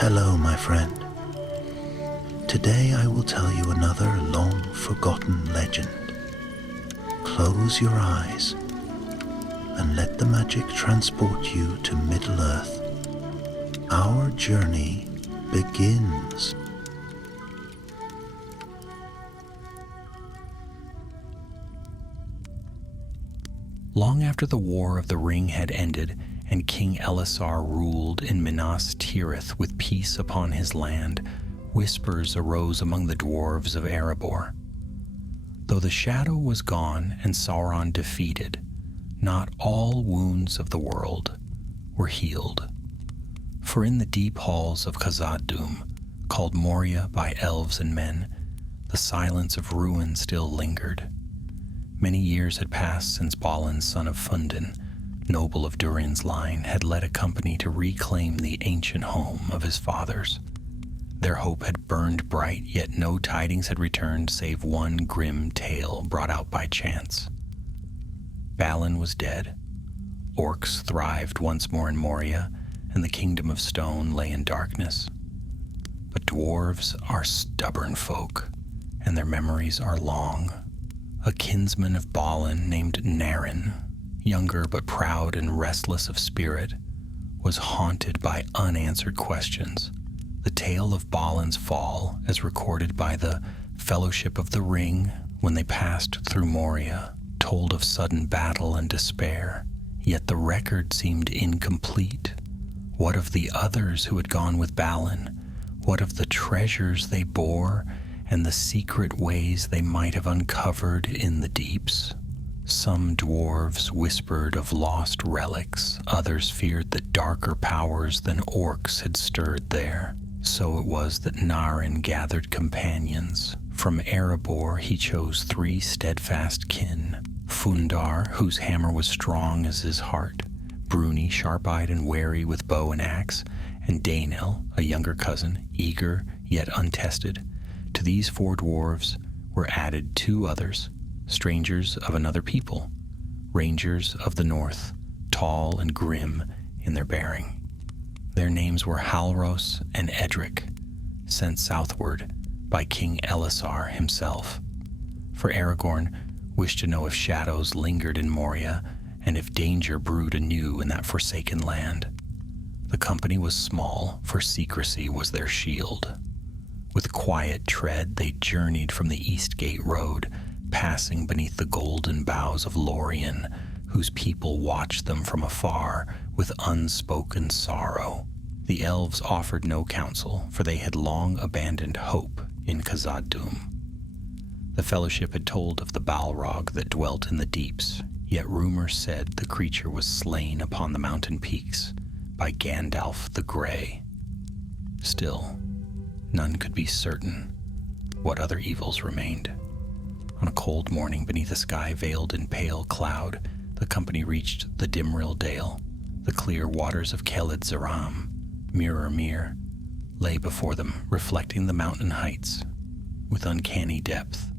Hello, my friend. Today I will tell you another long-forgotten legend. Close your eyes and let the magic transport you to Middle-earth. Our journey begins. Long after the War of the Ring had ended and King Elisar ruled in Minas Tirith with peace upon his land, whispers arose among the dwarves of Erebor. Though the shadow was gone and Sauron defeated, not all wounds of the world were healed. For in the deep halls of Khazad-dûm, called Moria by elves and men, the silence of ruin still lingered. Many years had passed since Balin, son of Fundin, noble of Durin's line, had led a company to reclaim the ancient home of his fathers. Their hope had burned bright, yet no tidings had returned save one grim tale brought out by chance. Balin was dead. Orcs thrived once more in Moria, and the kingdom of stone lay in darkness. But dwarves are stubborn folk, and their memories are long. A kinsman of Balin named Naren, younger but proud and restless of spirit, was haunted by unanswered questions. The tale of Balin's fall, as recorded by the Fellowship of the Ring when they passed through Moria, told of sudden battle and despair, yet the record seemed incomplete. What of the others who had gone with Balin? What of the treasures they bore and the secret ways they might have uncovered in the deeps? Some dwarves whispered of lost relics, others feared that darker powers than orcs had stirred there. So it was that Naren gathered companions. From Erebor he chose 3 steadfast kin: Fundar, whose hammer was strong as his heart, Bruni, sharp-eyed and wary with bow and axe, and Daenil, a younger cousin, eager yet untested. To these 4 dwarves were added 2 others, strangers of another people, rangers of the north, tall and grim in their bearing. Their names were Halros and Edric, sent southward by King Elisar himself. For Aragorn wished to know if shadows lingered in Moria and if danger brewed anew in that forsaken land. The company was small, for secrecy was their shield. With quiet tread they journeyed from the Eastgate Road, passing beneath the golden boughs of Lorien, whose people watched them from afar with unspoken sorrow. The elves offered no counsel, for they had long abandoned hope in Khazad-dûm. The Fellowship had told of the Balrog that dwelt in the deeps, yet rumor said the creature was slain upon the mountain peaks by Gandalf the Grey. Still, none could be certain what other evils remained. On a cold morning beneath a sky veiled in pale cloud, the company reached the Dimril Dale. The clear waters of Keled Zaram, Mirror lay before them, reflecting the mountain heights with uncanny depth.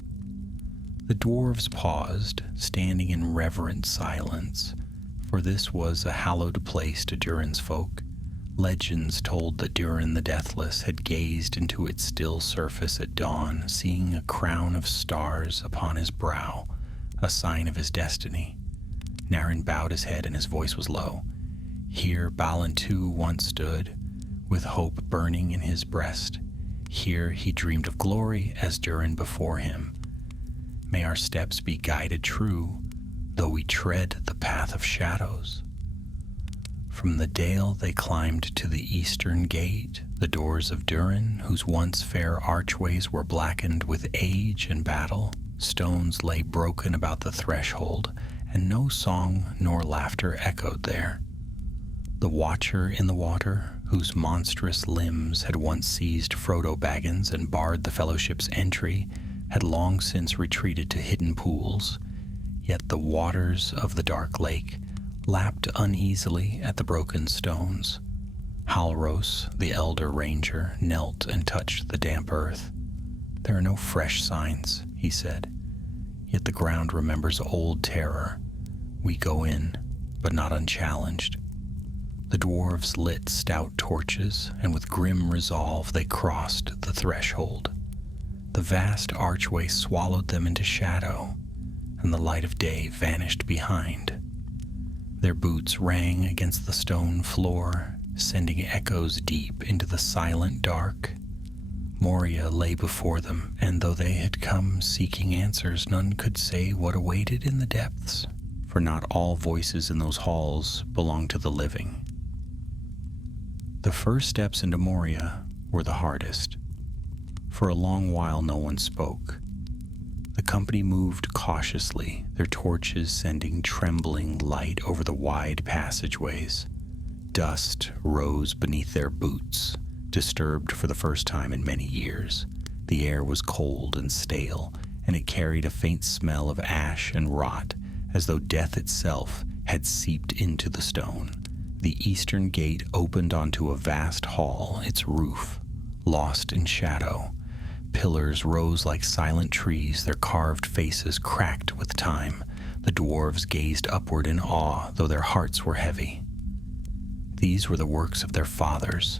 The dwarves paused, standing in reverent silence, for this was a hallowed place to Durin's folk. Legends told that Durin the Deathless had gazed into its still surface at dawn, seeing a crown of stars upon his brow, a sign of his destiny. Naren bowed his head and his voice was low. Here Balin too once stood, with hope burning in his breast. Here he dreamed of glory as Durin before him. May our steps be guided true, though we tread the path of shadows. From the dale they climbed to the eastern gate, the doors of Durin, whose once fair archways were blackened with age and battle. Stones lay broken about the threshold, and no song nor laughter echoed there. The Watcher in the water, whose monstrous limbs had once seized Frodo Baggins and barred the Fellowship's entry, had long since retreated to hidden pools. Yet the waters of the dark lake lapped uneasily at the broken stones. Halros, the elder ranger, knelt and touched the damp earth. There are no fresh signs, he said, yet the ground remembers old terror. We go in, but not unchallenged. The dwarves lit stout torches, and with grim resolve they crossed the threshold. The vast archway swallowed them into shadow, and the light of day vanished behind. Their boots rang against the stone floor, sending echoes deep into the silent dark. Moria lay before them, and though they had come seeking answers, none could say what awaited in the depths, for not all voices in those halls belonged to the living. The first steps into Moria were the hardest. For a long while no one spoke. The company moved cautiously, their torches sending trembling light over the wide passageways. Dust rose beneath their boots, disturbed for the first time in many years. The air was cold and stale, and it carried a faint smell of ash and rot, as though death itself had seeped into the stone. The eastern gate opened onto a vast hall, its roof lost in shadow. Pillars rose like silent trees, their carved faces cracked with time. The dwarves gazed upward in awe, though their hearts were heavy. These were the works of their fathers,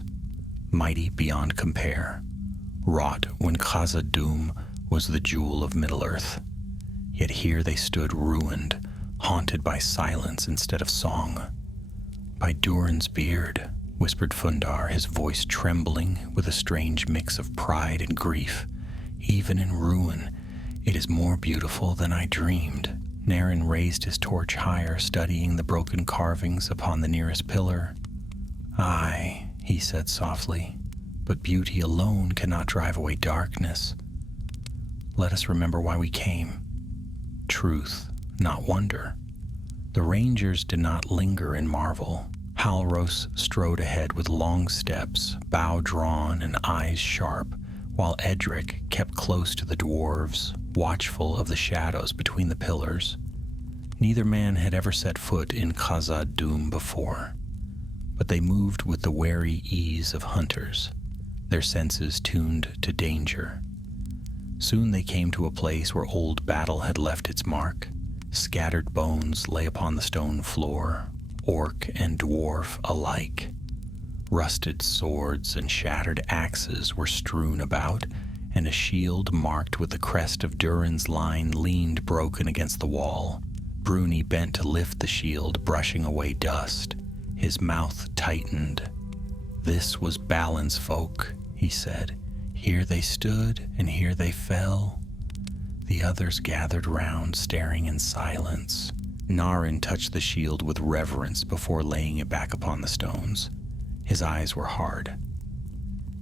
mighty beyond compare, wrought when Khazad-dûm was the jewel of Middle-earth. Yet here they stood ruined, haunted by silence instead of song. "By Durin's beard," whispered Fundar, his voice trembling with a strange mix of pride and grief. "Even in ruin, it is more beautiful than I dreamed." Naren raised his torch higher, studying the broken carvings upon the nearest pillar. "Aye," he said softly, "but beauty alone cannot drive away darkness. Let us remember why we came. Truth, not wonder." The rangers did not linger in marvel. Halros strode ahead with long steps, bow drawn and eyes sharp, while Edric kept close to the dwarves, watchful of the shadows between the pillars. Neither man had ever set foot in Khazad-dûm before, but they moved with the wary ease of hunters, their senses tuned to danger. Soon they came to a place where old battle had left its mark. Scattered bones lay upon the stone floor, orc and dwarf alike. Rusted swords and shattered axes were strewn about, and a shield marked with the crest of Durin's line leaned broken against the wall. Bruni bent to lift the shield, brushing away dust. His mouth tightened. "This was Balin's folk," he said. "Here they stood, and here they fell." The others gathered round, staring in silence. Naren touched the shield with reverence before laying it back upon the stones. His eyes were hard.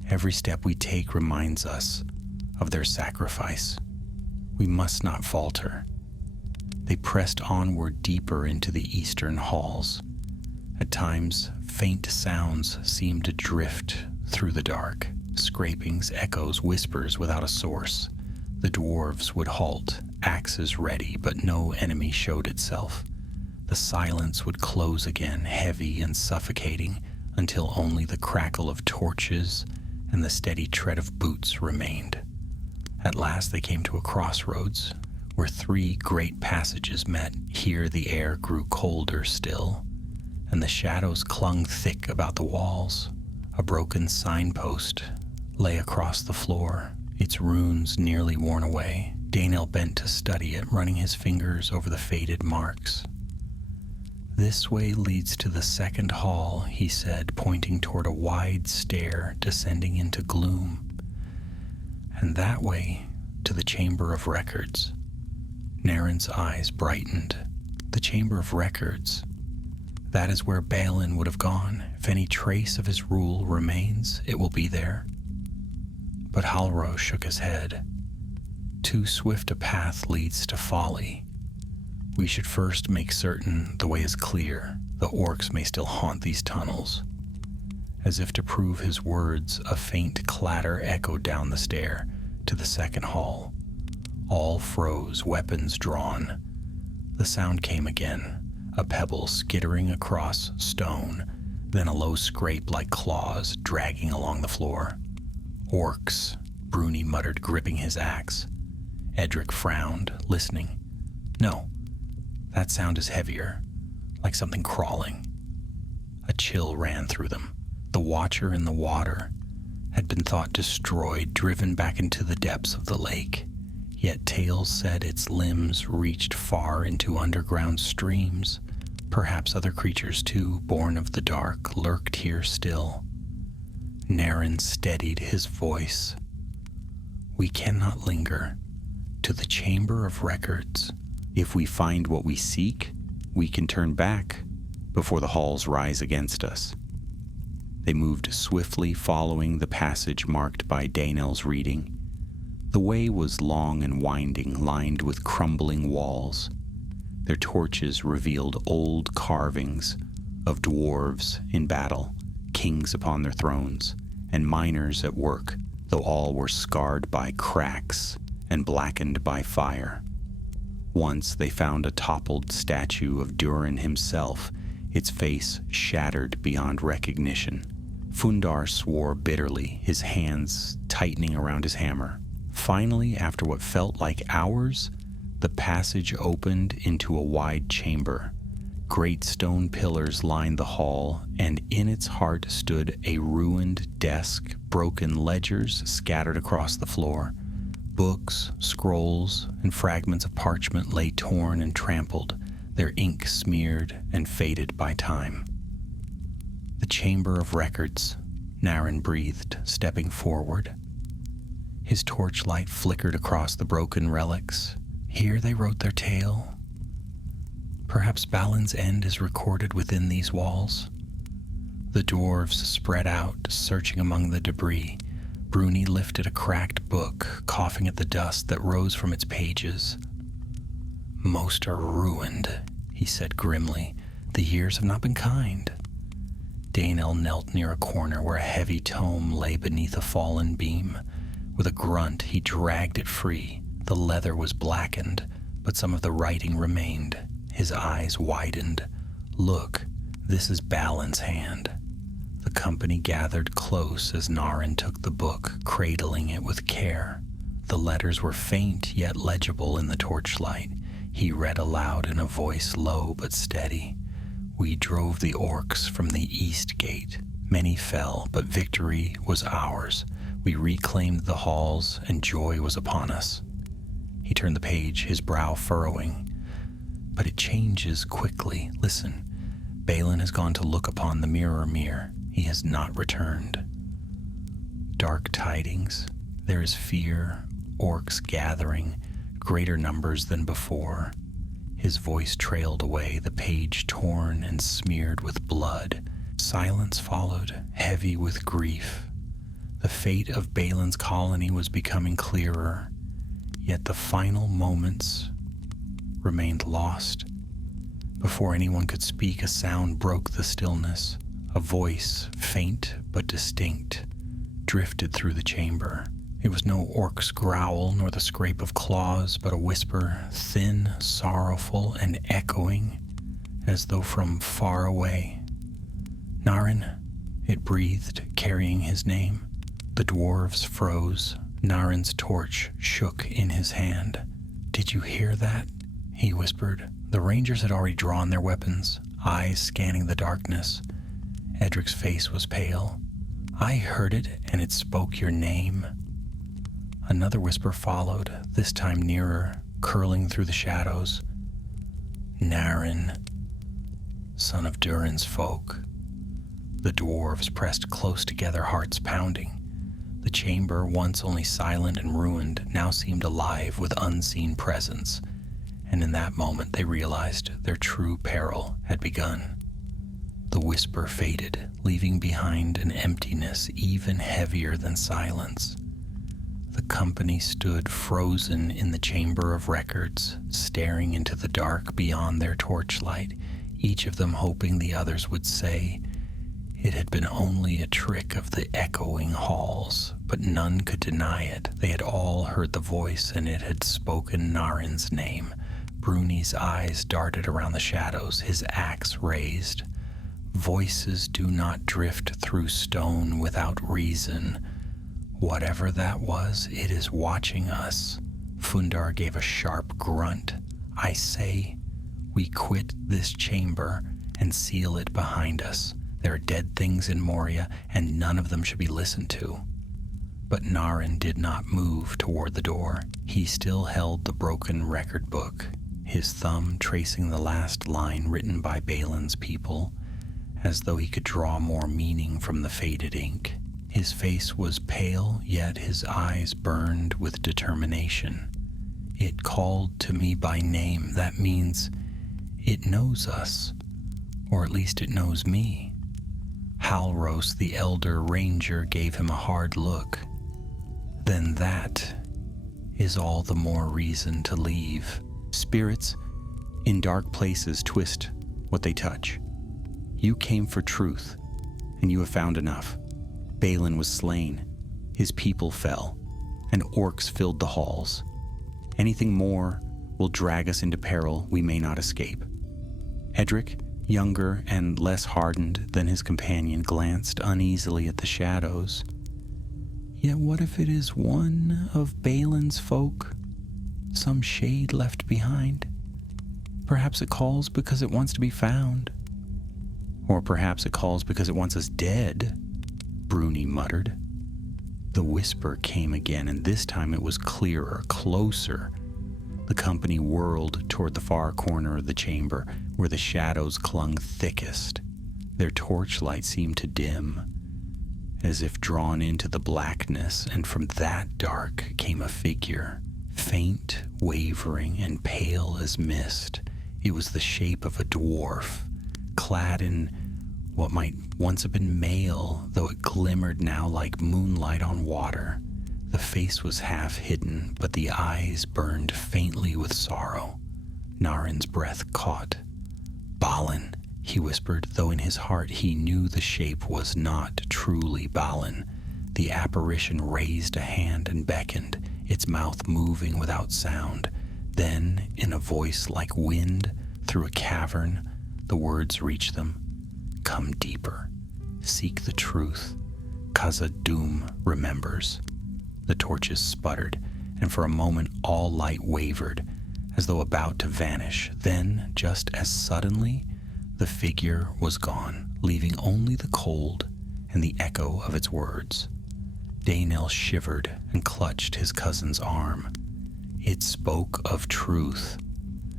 "Every step we take reminds us of their sacrifice. We must not falter." They pressed onward deeper into the eastern halls. At times, faint sounds seemed to drift through the dark. Scrapings, echoes, whispers without a source. The dwarves would halt, axes ready, but no enemy showed itself. The silence would close again, heavy and suffocating, until only the crackle of torches and the steady tread of boots remained. At last they came to a crossroads, where three great passages met. Here the air grew colder still, and the shadows clung thick about the walls. A broken signpost lay across the floor, its runes nearly worn away. Dainel bent to study it, running his fingers over the faded marks. "This way leads to the second hall," he said, pointing toward a wide stair descending into gloom. "And that way to the Chamber of Records." Naren's eyes brightened. "The Chamber of Records. That is where Balin would have gone. If any trace of his rule remains, it will be there." But Halros shook his head. "Too swift a path leads to folly. We should first make certain the way is clear. The orcs may still haunt these tunnels." As if to prove his words, a faint clatter echoed down the stair to the second hall. All froze, weapons drawn. The sound came again, a pebble skittering across stone, then a low scrape like claws dragging along the floor. "Orcs," Bruni muttered, gripping his axe. Edric frowned, listening. "No, that sound is heavier, like something crawling." A chill ran through them. The Watcher in the water had been thought destroyed, driven back into the depths of the lake. Yet tales said its limbs reached far into underground streams. Perhaps other creatures too, born of the dark, lurked here still. Naren steadied his voice. We cannot linger. To the Chamber of Records. If we find what we seek, we can turn back before the halls rise against us. They moved swiftly, following the passage marked by Daenel's reading. The way was long and winding, lined with crumbling walls. Their torches revealed old carvings of dwarves in battle, kings upon their thrones, and miners at work, though all were scarred by cracks and blackened by fire. Once they found a toppled statue of Durin himself, its face shattered beyond recognition. Fundar swore bitterly, his hands tightening around his hammer. Finally, after what felt like hours, the passage opened into a wide chamber. Great stone pillars lined the hall, and in its heart stood a ruined desk, broken ledgers scattered across the floor. Books, scrolls, and fragments of parchment lay torn and trampled, their ink smeared and faded by time. The Chamber of Records, Naren breathed, stepping forward. His torchlight flickered across the broken relics. Here they wrote their tale. Perhaps Balin's end is recorded within these walls. The dwarves spread out, searching among the debris. Bruni lifted a cracked book, coughing at the dust that rose from its pages. Most are ruined, he said grimly. The years have not been kind. Daenel knelt near a corner where a heavy tome lay beneath a fallen beam. With a grunt, he dragged it free. The leather was blackened, but some of the writing remained. His eyes widened. Look, this is Balin's hand. The company gathered close as Naren took the book, cradling it with care. The letters were faint yet legible in the torchlight. He read aloud in a voice low but steady. We drove the orcs from the east gate. Many fell, but victory was ours. We reclaimed the halls, and joy was upon us. He turned the page, his brow furrowing. But it changes quickly. Listen, Balin has gone to look upon the mirror mirror. He has not returned. Dark tidings. There is fear, orcs gathering, greater numbers than before. His voice trailed away, the page torn and smeared with blood. Silence followed, heavy with grief. The fate of Balin's colony was becoming clearer, yet the final moments remained lost. Before anyone could speak, a sound broke the stillness. A voice, faint but distinct, drifted through the chamber. It was no orc's growl nor the scrape of claws, but a whisper, thin, sorrowful, and echoing, as though from far away. Naren, it breathed, carrying his name. The dwarves froze. Naren's torch shook in his hand. Did you hear that? He whispered. The rangers had already drawn their weapons, eyes scanning the darkness. Edric's face was pale. I heard it, and it spoke your name. Another whisper followed, this time nearer, curling through the shadows. Naren, son of Durin's folk. The dwarves pressed close together, hearts pounding. The chamber, once only silent and ruined, now seemed alive with unseen presence, and in that moment they realized their true peril had begun. The whisper faded, leaving behind an emptiness even heavier than silence. The company stood frozen in the Chamber of Records, staring into the dark beyond their torchlight, each of them hoping the others would say it had been only a trick of the echoing halls, but none could deny it. They had all heard the voice, and it had spoken Naren's name. Bruni's eyes darted around the shadows, his axe raised. Voices do not drift through stone without reason. Whatever that was, it is watching us. Fundar gave a sharp grunt. I say, we quit this chamber and seal it behind us. There are dead things in Moria, and none of them should be listened to. But Narin did not move toward the door. He still held the broken record book, his thumb tracing the last line written by Balin's people, as though he could draw more meaning from the faded ink. His face was pale, yet his eyes burned with determination. It called to me by name. That means it knows us, or at least it knows me. Halros, the elder ranger, gave him a hard look. Then that is all the more reason to leave. Spirits in dark places twist what they touch. You came for truth, and you have found enough. Balin was slain, his people fell, and orcs filled the halls. Anything more will drag us into peril we may not escape. Edric, younger and less hardened than his companion, glanced uneasily at the shadows. Yet what if it is one of Balin's folk? Some shade left behind? Perhaps it calls because it wants to be found. Or perhaps it calls because it wants us dead, Bruni muttered. The whisper came again, and this time it was clearer, closer. The company whirled toward the far corner of the chamber, where the shadows clung thickest. Their torchlight seemed to dim, as if drawn into the blackness, and from that dark came a figure, faint, wavering, and pale as mist. It was the shape of a dwarf, clad in what might once have been mail, though it glimmered now like moonlight on water. The face was half hidden, but the eyes burned faintly with sorrow. Narin's breath caught. Balin, he whispered, though in his heart he knew the shape was not truly Balin. The apparition raised a hand and beckoned, its mouth moving without sound. Then, in a voice like wind through a cavern, the words reached them. Come deeper. Seek the truth. Khazad-dûm remembers. The torches sputtered, and for a moment all light wavered, as though about to vanish. Then, just as suddenly, the figure was gone, leaving only the cold and the echo of its words. Daynel shivered and clutched his cousin's arm. It spoke of truth.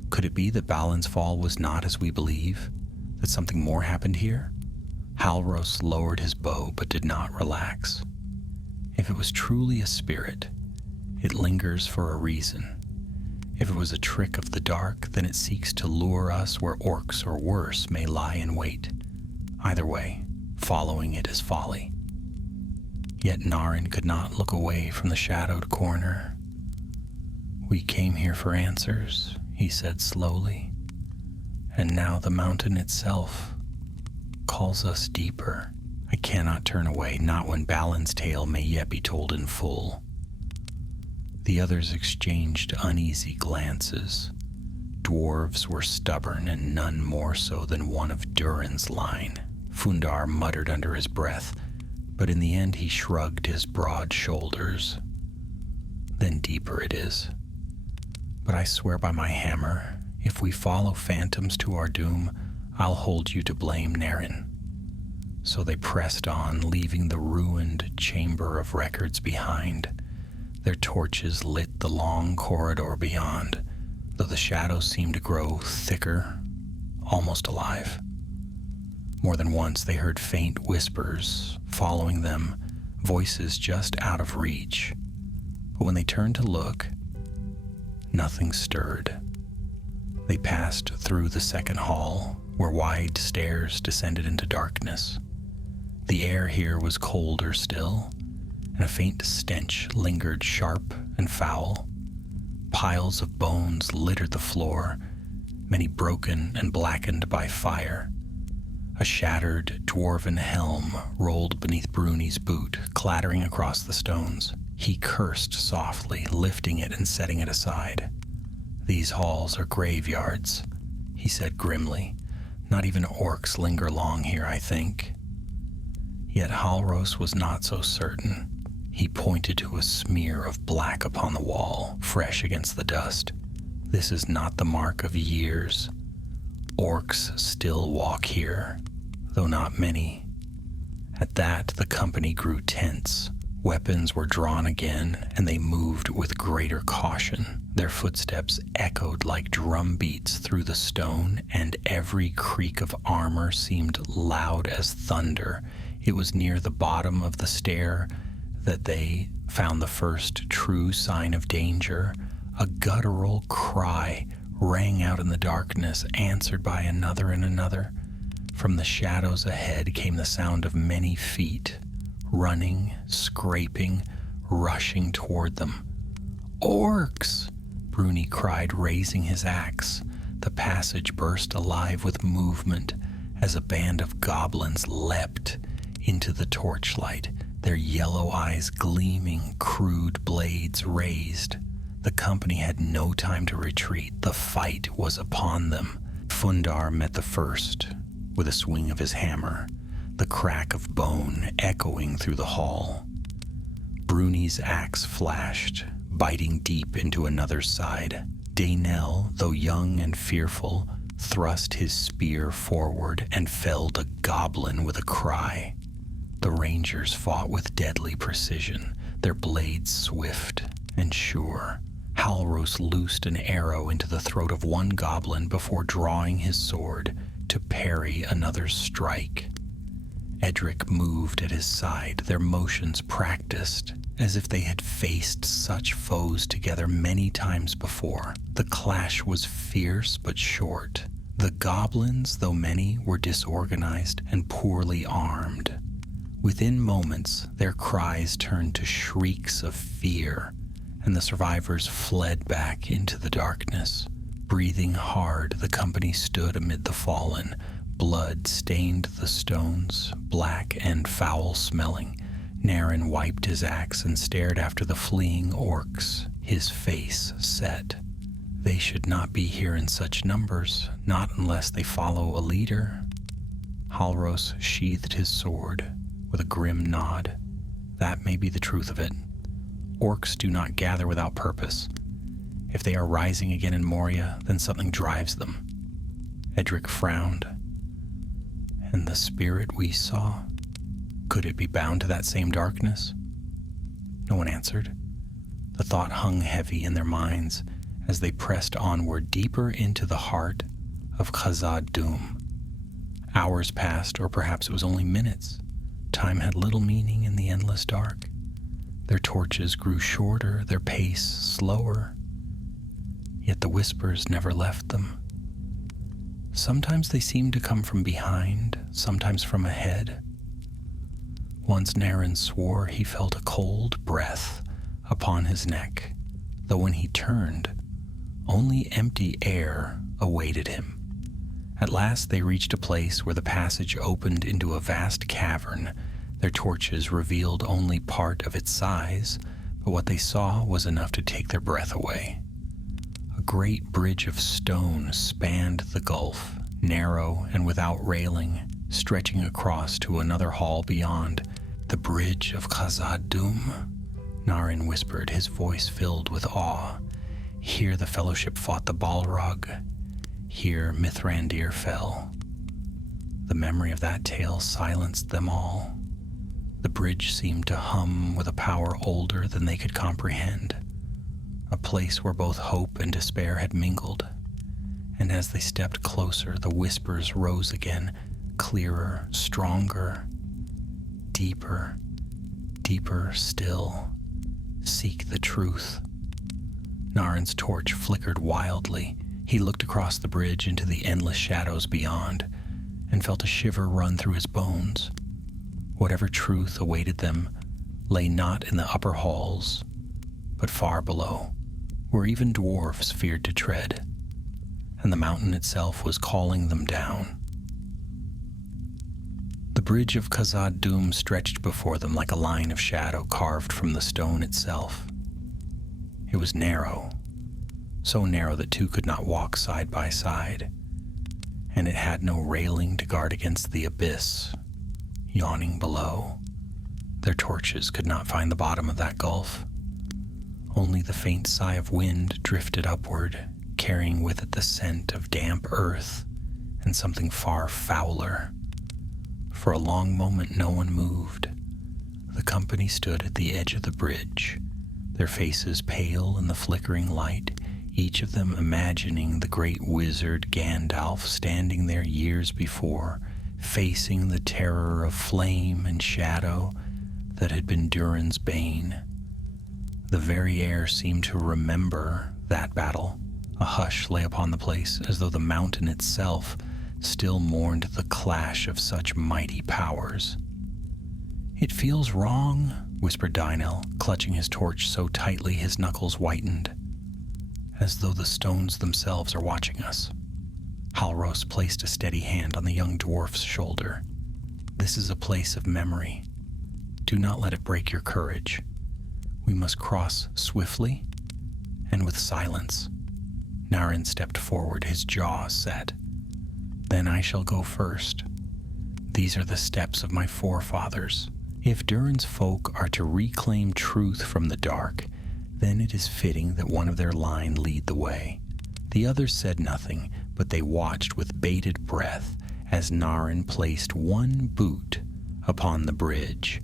Could it be that Balin's fall was not as we believe? That something more happened here? Halros lowered his bow but did not relax. If it was truly a spirit, it lingers for a reason. If it was a trick of the dark, then it seeks to lure us where orcs or worse may lie in wait. Either way, following it is folly. Yet Narin could not look away from the shadowed corner. We came here for answers, he said slowly, and now the mountain itself calls us deeper. I cannot turn away, not when Balin's tale may yet be told in full. The others exchanged uneasy glances. Dwarves were stubborn, and none more so than one of Durin's line. Fundar muttered under his breath, but in the end he shrugged his broad shoulders. Then deeper it is. But I swear by my hammer, if we follow phantoms to our doom, I'll hold you to blame, Narin. So they pressed on, leaving the ruined chamber of records behind. Their torches lit the long corridor beyond, though the shadows seemed to grow thicker, almost alive. More than once they heard faint whispers, following them, voices just out of reach. But when they turned to look, nothing stirred. They passed through the second hall, where wide stairs descended into darkness. The air here was colder still, and a faint stench lingered sharp and foul. Piles of bones littered the floor, many broken and blackened by fire. A shattered dwarven helm rolled beneath Bruni's boot, clattering across the stones. He cursed softly, lifting it and setting it aside. These halls are graveyards, he said grimly. Not even orcs linger long here, I think. Yet Halros was not so certain. He pointed to a smear of black upon the wall, fresh against the dust. This is not the mark of years. Orcs still walk here. though not many. At that, the company grew tense. Weapons were drawn again, and they moved with greater caution. Their footsteps echoed like drum beats through the stone, and every creak of armor seemed loud as thunder. It was near the bottom of the stair that they found the first true sign of danger. A guttural cry rang out in the darkness, answered by another and another. From the shadows ahead came the sound of many feet, running, scraping, rushing toward them. "Orcs!" Bruni cried, raising his axe. The passage burst alive with movement as a band of goblins leapt into the torchlight, their yellow eyes gleaming, crude blades raised. The company had no time to retreat. The fight was upon them. Fundar met the first with a swing of his hammer, the crack of bone echoing through the hall. Bruni's axe flashed, biting deep into another's side. Daynel, though young and fearful, thrust his spear forward and felled a goblin with a cry. The rangers fought with deadly precision, their blades swift and sure. Halros loosed an arrow into the throat of one goblin before drawing his sword to parry another's strike. Edric moved at his side, their motions practiced, as if they had faced such foes together many times before. The clash was fierce but short. The goblins, though many, were disorganized and poorly armed. Within moments, their cries turned to shrieks of fear, and the survivors fled back into the darkness. Breathing hard, the company stood amid the fallen. Blood stained the stones, black and foul-smelling. Naren wiped his axe and stared after the fleeing orcs, his face set. They should not be here in such numbers, not unless they follow a leader. Halros sheathed his sword with a grim nod. That may be the truth of it. Orcs do not gather without purpose. If they are rising again in Moria, then something drives them. Edric frowned. And the spirit we saw, could it be bound to that same darkness? No one answered. The thought hung heavy in their minds as they pressed onward deeper into the heart of Khazad-dûm. Hours passed, or perhaps it was only minutes. Time had little meaning in the endless dark. Their torches grew shorter, their pace slower. Yet the whispers never left them. Sometimes they seemed to come from behind, sometimes from ahead. Once Naren swore he felt a cold breath upon his neck, though when he turned, only empty air awaited him. At last they reached a place where the passage opened into a vast cavern. Their torches revealed only part of its size, but what they saw was enough to take their breath away. A great bridge of stone spanned the gulf, narrow and without railing, stretching across to another hall beyond. "The bridge of Khazad-dûm," Naren whispered, his voice filled with awe. "Here the Fellowship fought the Balrog. Here Mithrandir fell." The memory of that tale silenced them all. The bridge seemed to hum with a power older than they could comprehend, a place where both hope and despair had mingled. And as they stepped closer, the whispers rose again, clearer, stronger, deeper, deeper still. "Seek the truth." Naren's torch flickered wildly. He looked across the bridge into the endless shadows beyond, and felt a shiver run through his bones. Whatever truth awaited them lay not in the upper halls, but far below, where even dwarves feared to tread, and the mountain itself was calling them down. The bridge of Khazad-dûm stretched before them like a line of shadow carved from the stone itself. It was narrow, so narrow that two could not walk side by side, and it had no railing to guard against the abyss yawning below. Their torches could not find the bottom of that gulf. Only the faint sigh of wind drifted upward, carrying with it the scent of damp earth and something far fouler, For a long moment no one moved. The company stood at the edge of the bridge, their faces pale in the flickering light, each of them imagining the great wizard Gandalf standing there years before, facing the terror of flame and shadow that had been Durin's bane. The very air seemed to remember that battle. A hush lay upon the place, as though the mountain itself still mourned the clash of such mighty powers. "It feels wrong," whispered Dynel, clutching his torch so tightly his knuckles whitened, as though the stones themselves are watching us. Halros placed a steady hand on the young dwarf's shoulder. "This is a place of memory. Do not let it break your courage. We must cross swiftly and with silence." Narin stepped forward, his jaw set. "Then I shall go first. These are the steps of my forefathers. If Durin's folk are to reclaim truth from the dark, then it is fitting that one of their line lead the way." The others said nothing, but they watched with bated breath as Narin placed one boot upon the bridge.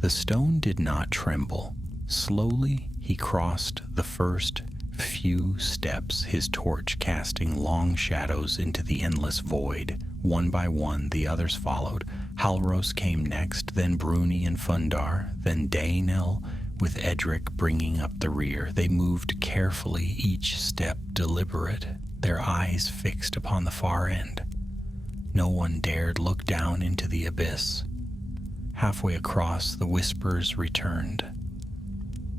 The stone did not tremble. Slowly he crossed the first few steps, his torch casting long shadows into the endless void. One by one, the others followed. Halros came next, then Bruni and Fundar, then Daenel, with Edric bringing up the rear. They moved carefully, each step deliberate, their eyes fixed upon the far end. No one dared look down into the abyss. Halfway across, the whispers returned.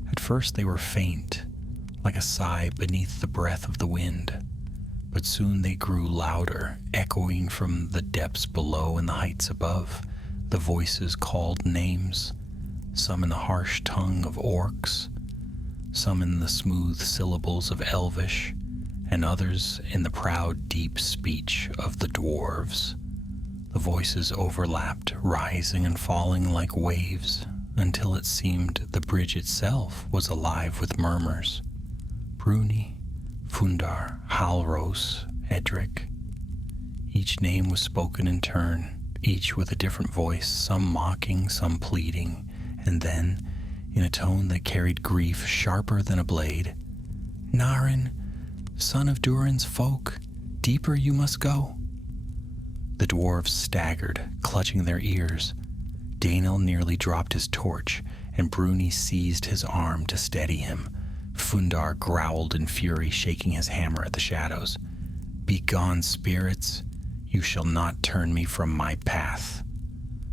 At first they were faint, like a sigh beneath the breath of the wind, but soon they grew louder, echoing from the depths below and the heights above. The voices called names, some in the harsh tongue of orcs, some in the smooth syllables of Elvish, and others in the proud, deep speech of the dwarves. The voices overlapped, rising and falling like waves, until it seemed the bridge itself was alive with murmurs. Bruni, Fundar, Halros, Edric. Each name was spoken in turn, each with a different voice, some mocking, some pleading, and then, in a tone that carried grief sharper than a blade, "Narin, son of Durin's folk, deeper you must go." The dwarves staggered, clutching their ears. Daenel nearly dropped his torch, and Bruni seized his arm to steady him. Fundar growled in fury, shaking his hammer at the shadows. "Begone, spirits! You shall not turn me from my path."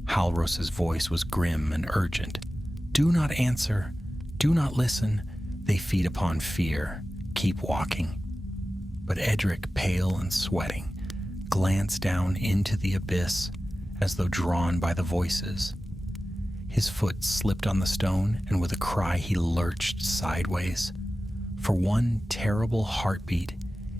Halros's voice was grim and urgent. "Do not answer. Do not listen. They feed upon fear. Keep walking." But Edric, pale and sweating, glanced down into the abyss as though drawn by the voices. His foot slipped on the stone, and with a cry he lurched sideways. For one terrible heartbeat,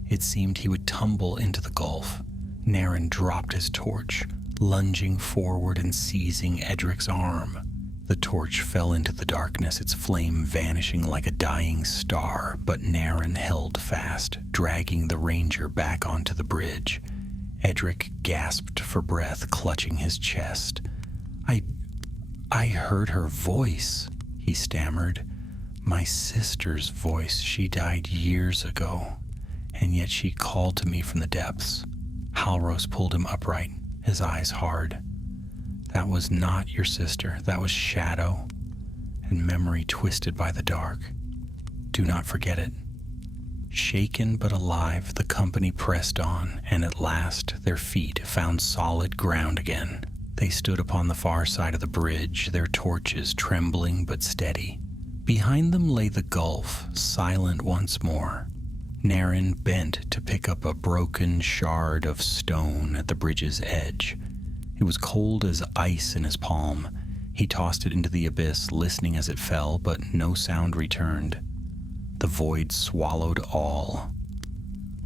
it seemed he would tumble into the gulf. Narin dropped his torch, lunging forward and seizing Edric's arm. The torch fell into the darkness, its flame vanishing like a dying star, but Narin held fast, dragging the ranger back onto the bridge. Edric gasped for breath, clutching his chest. I heard her voice," he stammered. "My sister's voice. She died years ago, and yet she called to me from the depths." Halros pulled him upright, his eyes hard. "That was not your sister. That was shadow, and memory twisted by the dark. Do not forget it." Shaken but alive, the company pressed on, and at last their feet found solid ground again. They stood upon the far side of the bridge, their torches trembling but steady. Behind them lay the gulf, silent once more. Narin bent to pick up a broken shard of stone at the bridge's edge. It was cold as ice in his palm. He tossed it into the abyss, listening as it fell, but no sound returned. The void swallowed all.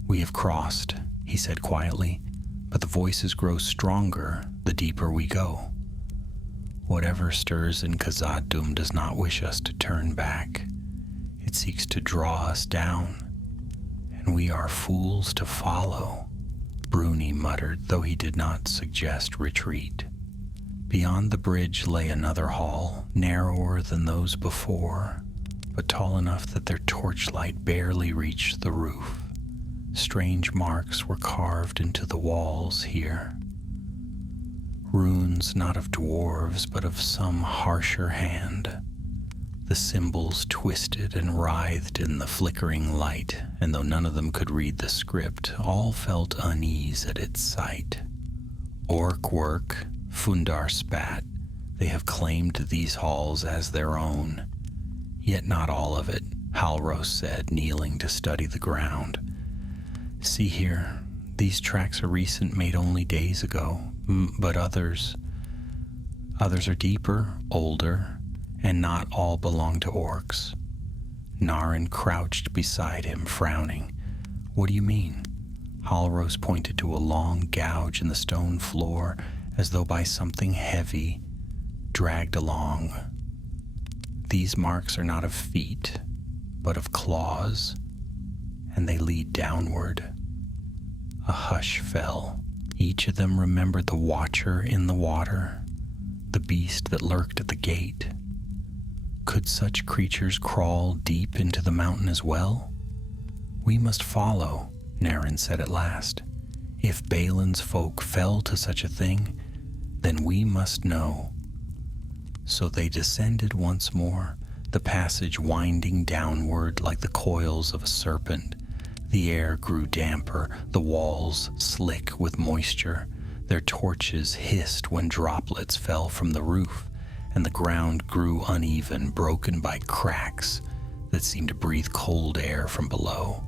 "We have crossed," he said quietly, "but the voices grow stronger the deeper we go. Whatever stirs in Khazad-dûm does not wish us to turn back. It seeks to draw us down, and we are fools to follow," Bruni muttered, though he did not suggest retreat. Beyond the bridge lay another hall, narrower than those before, but tall enough that their torchlight barely reached the roof. Strange marks were carved into the walls here. Runes not of dwarves, but of some harsher hand. The symbols twisted and writhed in the flickering light, and though none of them could read the script, all felt unease at its sight. Orc work, Fundar spat. They have claimed these halls as their own. Yet not all of it, Halros said, kneeling to study the ground. See here, these tracks are recent, made only days ago, but others are deeper, older, and not all belong to orcs. Narin crouched beside him, frowning. What do you mean? Halros pointed to a long gouge in the stone floor, as though by something heavy dragged along. These marks are not of feet, but of claws, and they lead downward. A hush fell. Each of them remembered the watcher in the water, the beast that lurked at the gate. Could such creatures crawl deep into the mountain as well? We must follow, Narin said at last. If Balin's folk fell to such a thing, then we must know. So they descended once more, the passage winding downward like the coils of a serpent. The air grew damper, the walls slick with moisture. Their torches hissed when droplets fell from the roof, and the ground grew uneven, broken by cracks that seemed to breathe cold air from below.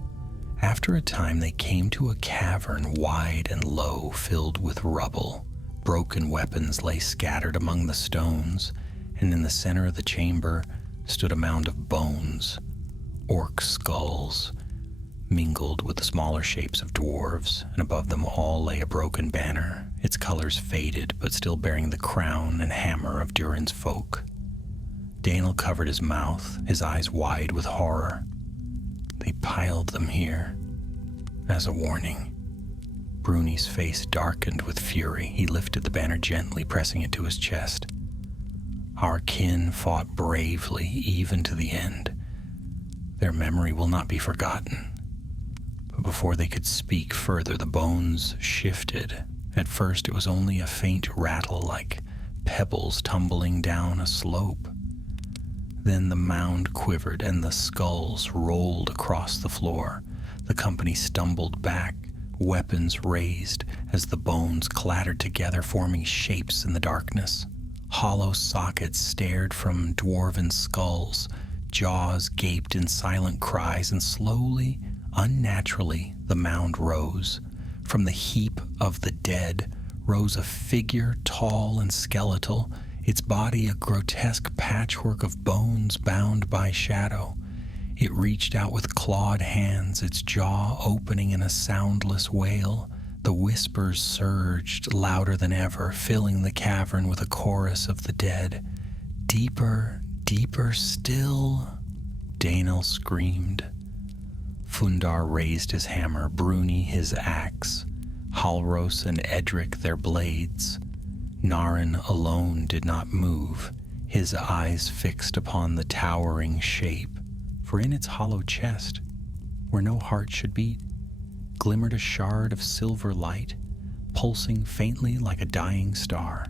After a time, they came to a cavern wide and low, filled with rubble. Broken weapons lay scattered among the stones, and in the center of the chamber stood a mound of bones, orc skulls, mingled with the smaller shapes of dwarves, and above them all lay a broken banner, its colors faded but still bearing the crown and hammer of Durin's folk. Danel covered his mouth, his eyes wide with horror. They piled them here as a warning. Bruni's face darkened with fury. He lifted the banner gently, pressing it to his chest. Our kin fought bravely, even to the end. Their memory will not be forgotten. But before they could speak further, the bones shifted. At first, it was only a faint rattle like pebbles tumbling down a slope. Then the mound quivered and the skulls rolled across the floor. The company stumbled back, weapons raised as the bones clattered together, forming shapes in the darkness. Hollow sockets stared from dwarven skulls. Jaws gaped in silent cries, and slowly, unnaturally, the mound rose. From the heap of the dead rose a figure tall and skeletal, its body a grotesque patchwork of bones bound by shadow. It reached out with clawed hands, its jaw opening in a soundless wail. The whispers surged louder than ever, filling the cavern with a chorus of the dead. Deeper, deeper still, Danel screamed. Fundar raised his hammer, Bruni his axe, Halros and Edric their blades. Narin alone did not move, his eyes fixed upon the towering shape, for in its hollow chest, where no heart should beat, glimmered a shard of silver light, pulsing faintly like a dying star,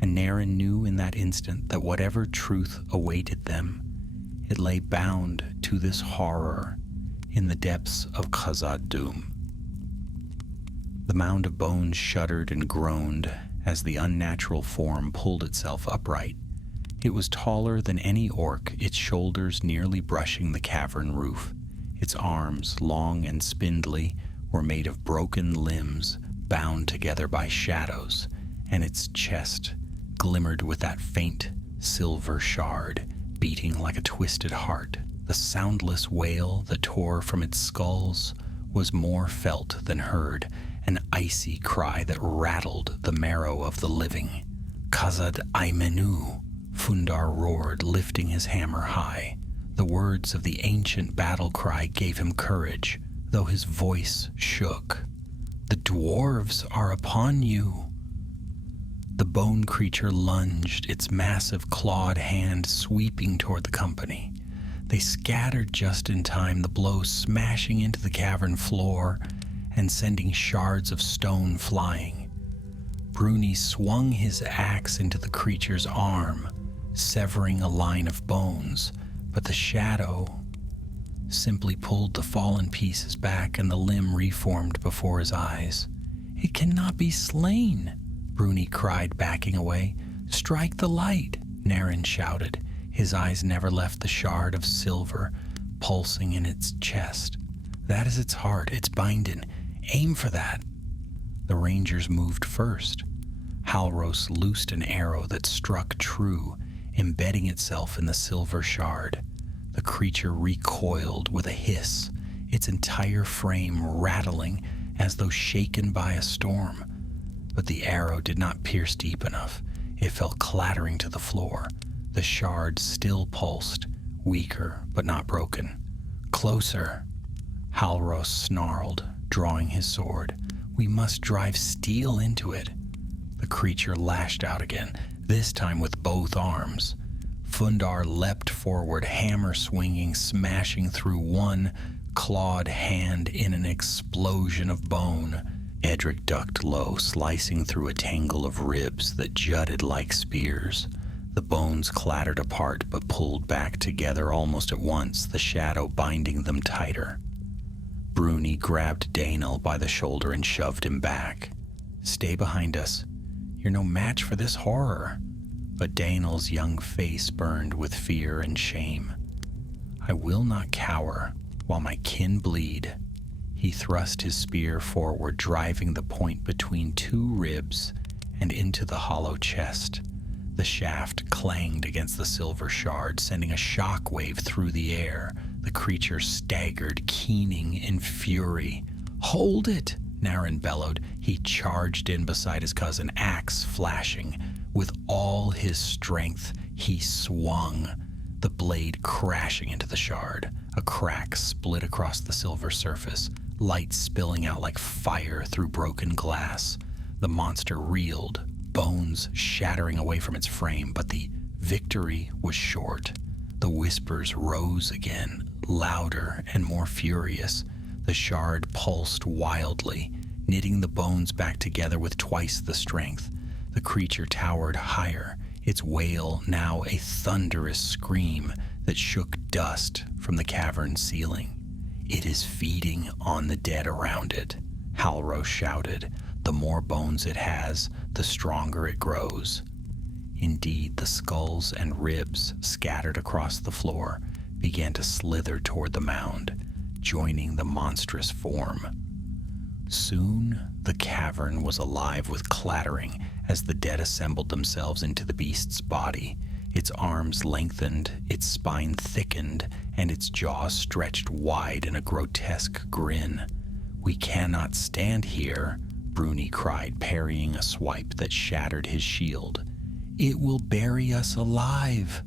and Narin knew in that instant that whatever truth awaited them, it lay bound to this horror in the depths of Khazad-dûm. The mound of bones shuddered and groaned as the unnatural form pulled itself upright. It was taller than any orc, its shoulders nearly brushing the cavern roof. Its arms, long and spindly, were made of broken limbs bound together by shadows, and its chest glimmered with that faint silver shard, beating like a twisted heart. The soundless wail that tore from its skulls was more felt than heard, an icy cry that rattled the marrow of the living. Khazad Aimenu, Fundar roared, lifting his hammer high. The words of the ancient battle cry gave him courage, though his voice shook. The dwarves are upon you. The bone creature lunged, its massive clawed hand sweeping toward the company. They scattered just in time, the blow smashing into the cavern floor and sending shards of stone flying. Bruni swung his axe into the creature's arm, severing a line of bones, but the shadow simply pulled the fallen pieces back and the limb reformed before his eyes. "It cannot be slain," Bruni cried, backing away. "Strike the light," Naren shouted. His eyes never left the shard of silver pulsing in its chest. "That is its heart, its binding. Aim for that." The rangers moved first. Halros loosed an arrow that struck true, embedding itself in the silver shard. The creature recoiled with a hiss, its entire frame rattling as though shaken by a storm. But the arrow did not pierce deep enough. It fell clattering to the floor. The shard still pulsed, weaker but not broken. "Closer," Halros snarled, drawing his sword. "We must drive steel into it." The creature lashed out again, this time with both arms. Fundar leapt forward, hammer swinging, smashing through one clawed hand in an explosion of bone. Edric ducked low, slicing through a tangle of ribs that jutted like spears. The bones clattered apart but pulled back together almost at once, the shadow binding them tighter. Bruni grabbed Daenel by the shoulder and shoved him back. "Stay behind us. You're no match for this horror." But Daenel's young face burned with fear and shame. "I will not cower while my kin bleed." He thrust his spear forward, driving the point between two ribs and into the hollow chest. The shaft clanged against the silver shard, sending a shock wave through the air. The creature staggered, keening in fury. "Hold it!" Naren bellowed. He charged in beside his cousin, axe flashing. With all his strength, he swung, the blade crashing into the shard. A crack split across the silver surface, light spilling out like fire through broken glass. The monster reeled, bones shattering away from its frame, but the victory was short. The whispers rose again, louder and more furious. The shard pulsed wildly, knitting the bones back together with twice the strength. The creature towered higher, its wail now a thunderous scream that shook dust from the cavern ceiling. "It is feeding on the dead around it," Halros shouted. "The more bones it has, the stronger it grows." Indeed, the skulls and ribs scattered across the floor began to slither toward the mound, joining the monstrous form. Soon, the cavern was alive with clattering as the dead assembled themselves into the beast's body. Its arms lengthened, its spine thickened, and its jaws stretched wide in a grotesque grin. "We cannot stand here," Bruni cried, parrying a swipe that shattered his shield. "It will bury us alive."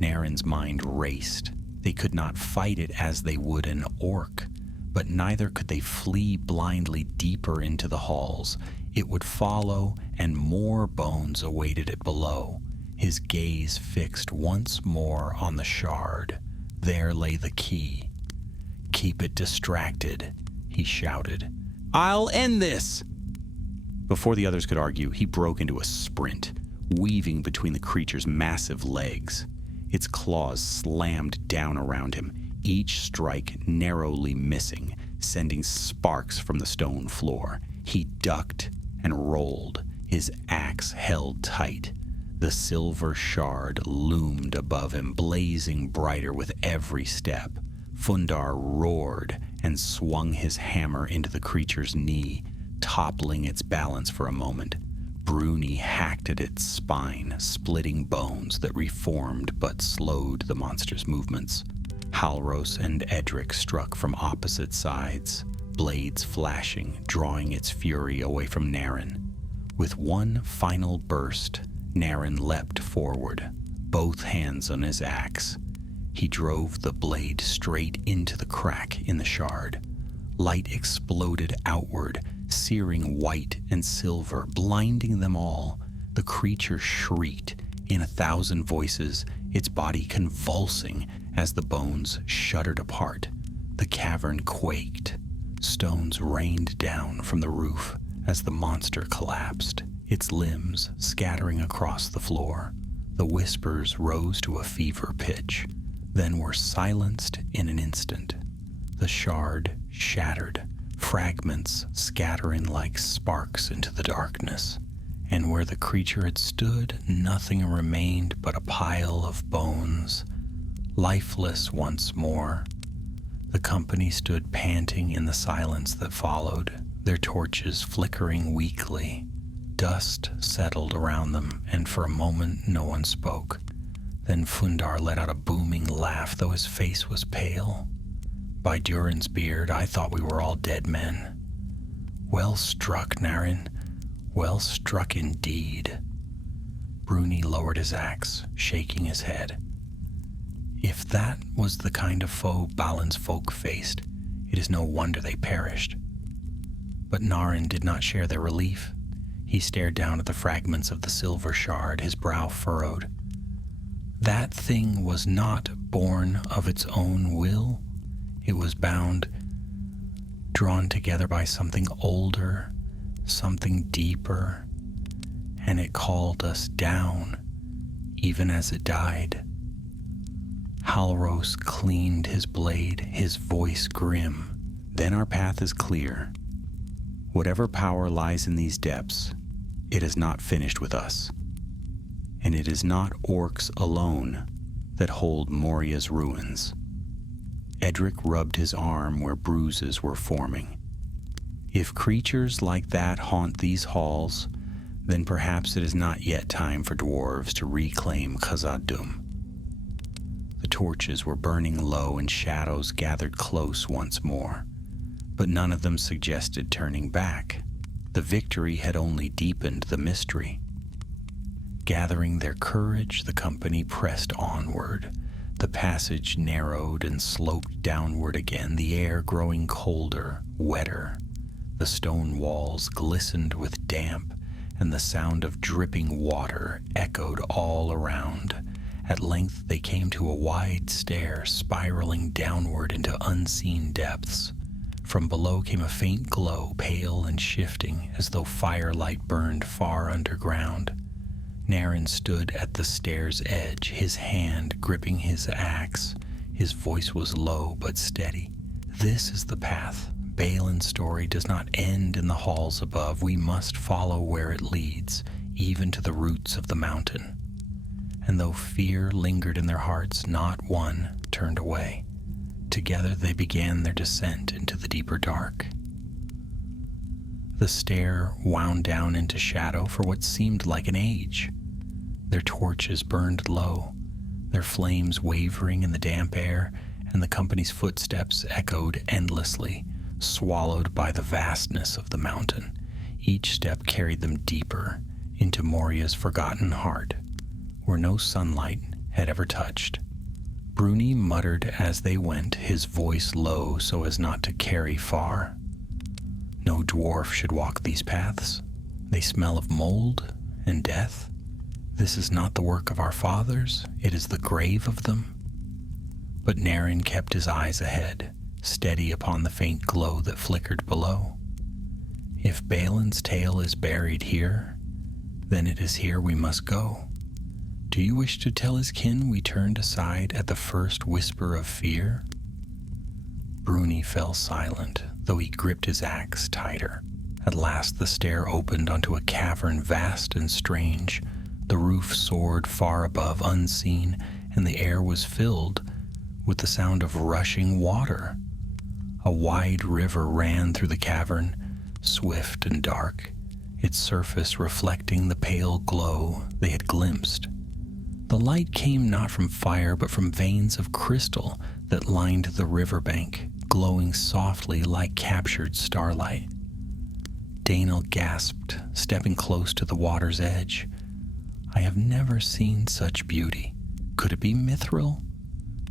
Naren's mind raced. They could not fight it as they would an orc, but neither could they flee blindly deeper into the halls. It would follow, and more bones awaited it below. His gaze fixed once more on the shard. There lay the key. "Keep it distracted," he shouted. "I'll end this!" Before the others could argue, he broke into a sprint, weaving between the creature's massive legs. Its claws slammed down around him, each strike narrowly missing, sending sparks from the stone floor. He ducked and rolled, his axe held tight. The silver shard loomed above him, blazing brighter with every step. Fundar roared and swung his hammer into the creature's knee, toppling its balance for a moment. Bruni hacked at its spine, splitting bones that reformed but slowed the monster's movements. Halros and Edric struck from opposite sides, blades flashing, drawing its fury away from Naren. With one final burst, Naren leapt forward, both hands on his axe. He drove the blade straight into the crack in the shard. Light exploded outward, searing white and silver, blinding them all. The creature shrieked in 1,000 voices, its body convulsing as the bones shuddered apart. The cavern quaked. Stones rained down from the roof as the monster collapsed, its limbs scattering across the floor. The whispers rose to a fever pitch, then were silenced in an instant. The shard shattered, fragments scattering like sparks into the darkness, and where the creature had stood, nothing remained but a pile of bones, lifeless once more. The company stood panting in the silence that followed, their torches flickering weakly. Dust settled around them, and for a moment no one spoke. Then Fundar let out a booming laugh, though his face was pale. By Durin's beard, I thought we were all dead men. Well struck, Narin. Well struck indeed. Bruni lowered his axe, shaking his head. If that was the kind of foe Balin's folk faced, it is no wonder they perished. But Narin did not share their relief. He stared down at the fragments of the silver shard, his brow furrowed. That thing was not born of its own will. It was bound, drawn together by something older, something deeper, and it called us down, even as it died. Halros cleaned his blade, his voice grim. Then our path is clear. Whatever power lies in these depths, it is not finished with us. And it is not orcs alone that hold Moria's ruins. Edric rubbed his arm where bruises were forming. If creatures like that haunt these halls, then perhaps it is not yet time for dwarves to reclaim Khazad-dûm. The torches were burning low and shadows gathered close once more, but none of them suggested turning back. The victory had only deepened the mystery. Gathering their courage, the company pressed onward. The passage narrowed and sloped downward again, the air growing colder, wetter. The stone walls glistened with damp, and the sound of dripping water echoed all around. At length they came to a wide stair spiraling downward into unseen depths. From below came a faint glow, pale and shifting, as though firelight burned far underground. Narin stood at the stair's edge, his hand gripping his axe. His voice was low but steady. This is the path. Balin's story does not end in the halls above. We must follow where it leads, even to the roots of the mountain. And though fear lingered in their hearts, not one turned away. Together they began their descent into the deeper dark. The stair wound down into shadow for what seemed like an age. Their torches burned low, their flames wavering in the damp air, and the company's footsteps echoed endlessly, swallowed by the vastness of the mountain. Each step carried them deeper into Moria's forgotten heart, where no sunlight had ever touched. Bruni muttered as they went, his voice low so as not to carry far. No dwarf should walk these paths. They smell of mold and death. This is not the work of our fathers. It is the grave of them. But Narin kept his eyes ahead, steady upon the faint glow that flickered below. If Balin's tale is buried here, then it is here we must go. Do you wish to tell his kin we turned aside at the first whisper of fear? Bruni fell silent, though he gripped his axe tighter. At last the stair opened onto a cavern vast and strange. The roof soared far above, unseen, and the air was filled with the sound of rushing water. A wide river ran through the cavern, swift and dark, its surface reflecting the pale glow they had glimpsed. The light came not from fire, but from veins of crystal that lined the riverbank, glowing softly like captured starlight. Danel gasped, stepping close to the water's edge. I have never seen such beauty. Could it be Mithril?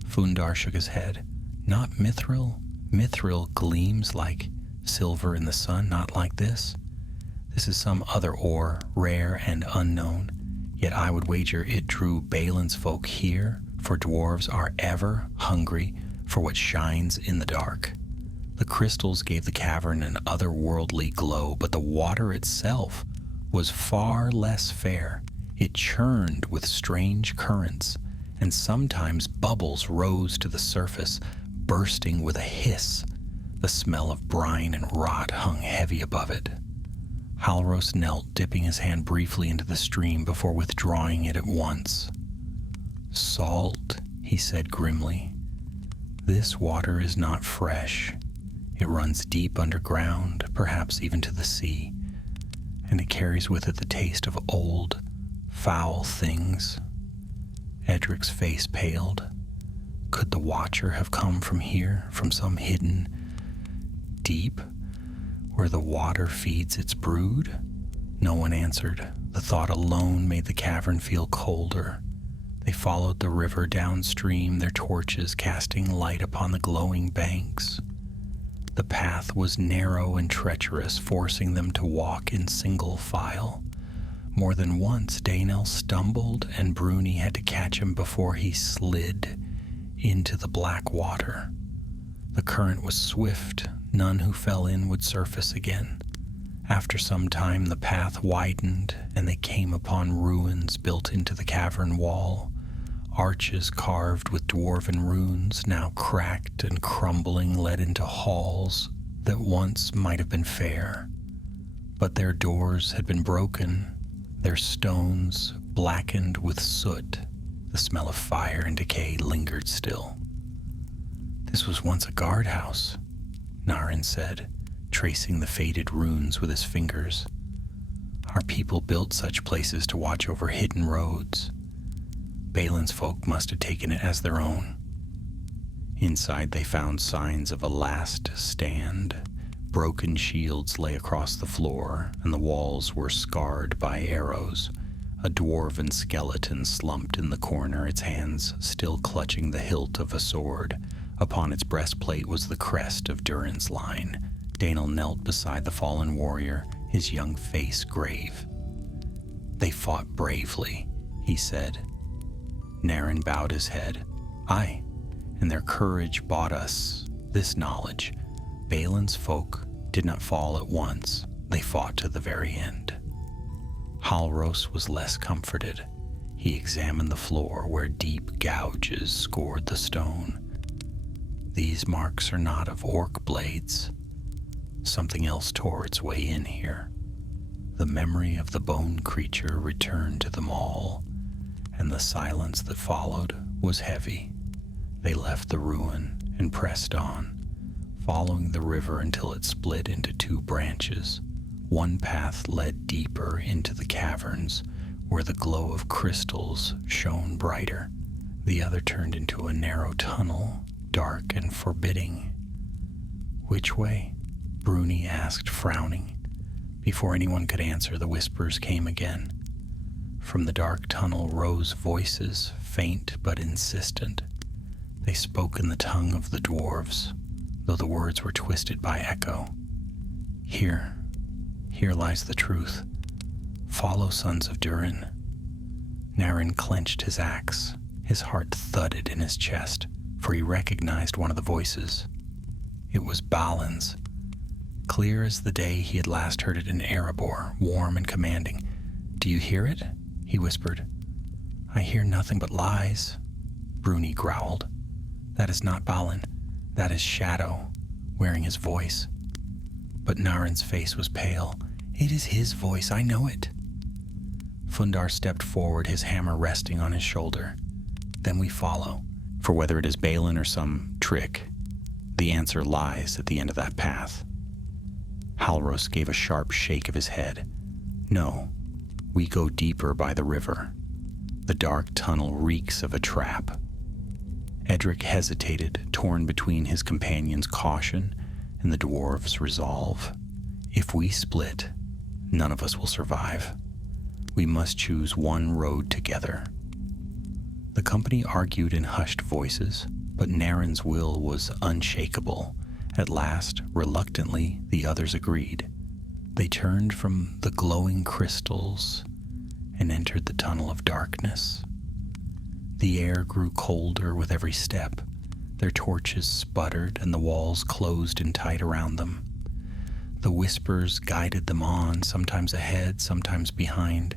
Fundar shook his head. Not Mithril. Mithril gleams like silver in the sun, not like this. This is some other ore, rare and unknown, yet I would wager it drew Balin's folk here, for dwarves are ever hungry for what shines in the dark. The crystals gave the cavern an otherworldly glow, but the water itself was far less fair. It churned with strange currents, and sometimes bubbles rose to the surface, bursting with a hiss. The smell of brine and rot hung heavy above it. Halros knelt, dipping his hand briefly into the stream before withdrawing it at once. "Salt," he said grimly. "This water is not fresh. It runs deep underground, perhaps even to the sea, and it carries with it the taste of old, foul things." Edric's face paled. Could the Watcher have come from here, from some hidden deep, where the water feeds its brood? No one answered. The thought alone made the cavern feel colder. They followed the river downstream, their torches casting light upon the glowing banks. The path was narrow and treacherous, forcing them to walk in single file. More than once, Daenel stumbled, and Bruni had to catch him before he slid into the black water. The current was swift. None who fell in would surface again. After some time, the path widened, and they came upon ruins built into the cavern wall. Arches carved with dwarven runes, now cracked and crumbling, led into halls that once might have been fair. But their doors had been broken, their stones blackened with soot. The smell of fire and decay lingered still. "This was once a guardhouse," Narin said, tracing the faded runes with his fingers. "Our people built such places to watch over hidden roads. Balin's folk must have taken it as their own." Inside they found signs of a last stand. Broken shields lay across the floor, and the walls were scarred by arrows. A dwarven skeleton slumped in the corner, its hands still clutching the hilt of a sword. Upon its breastplate was the crest of Durin's line. Daenel knelt beside the fallen warrior, his young face grave. "They fought bravely," he said. Narin bowed his head. "Aye, and their courage bought us this knowledge. Balin's folk did not fall at once. They fought to the very end." Halros was less comforted. He examined the floor where deep gouges scored the stone. "These marks are not of orc blades. Something else tore its way in here." The memory of the bone creature returned to them all, and the silence that followed was heavy. They left the ruin and pressed on, following the river until it split into two branches. One path led deeper into the caverns, where the glow of crystals shone brighter. The other turned into a narrow tunnel, dark and forbidding. "Which way?" Bruni asked, frowning. Before anyone could answer, the whispers came again. From the dark tunnel rose voices, faint but insistent. They spoke in the tongue of the dwarves, though the words were twisted by echo. Here lies the truth. Follow, sons of Durin." Narin clenched his axe. His heart thudded in his chest, for he recognized one of the voices. It was Balin's. Clear as the day he had last heard it in Erebor, warm and commanding. "Do you hear it?" he whispered. "I hear nothing but lies," Bruni growled. "That is not Balin. That is Shadow, wearing his voice." But Narin's face was pale. "It is his voice, I know it." Fundar stepped forward, his hammer resting on his shoulder. "Then we follow. For whether it is Balin or some trick, the answer lies at the end of that path." Halros gave a sharp shake of his head. "No, we go deeper by the river. The dark tunnel reeks of a trap." Edric hesitated, torn between his companion's caution and the dwarves' resolve. "If we split, none of us will survive. We must choose one road together." The company argued in hushed voices, but Narin's will was unshakable. At last, reluctantly, the others agreed. They turned from the glowing crystals and entered the tunnel of darkness. The air grew colder with every step. Their torches sputtered and the walls closed in tight around them. The whispers guided them on, sometimes ahead, sometimes behind,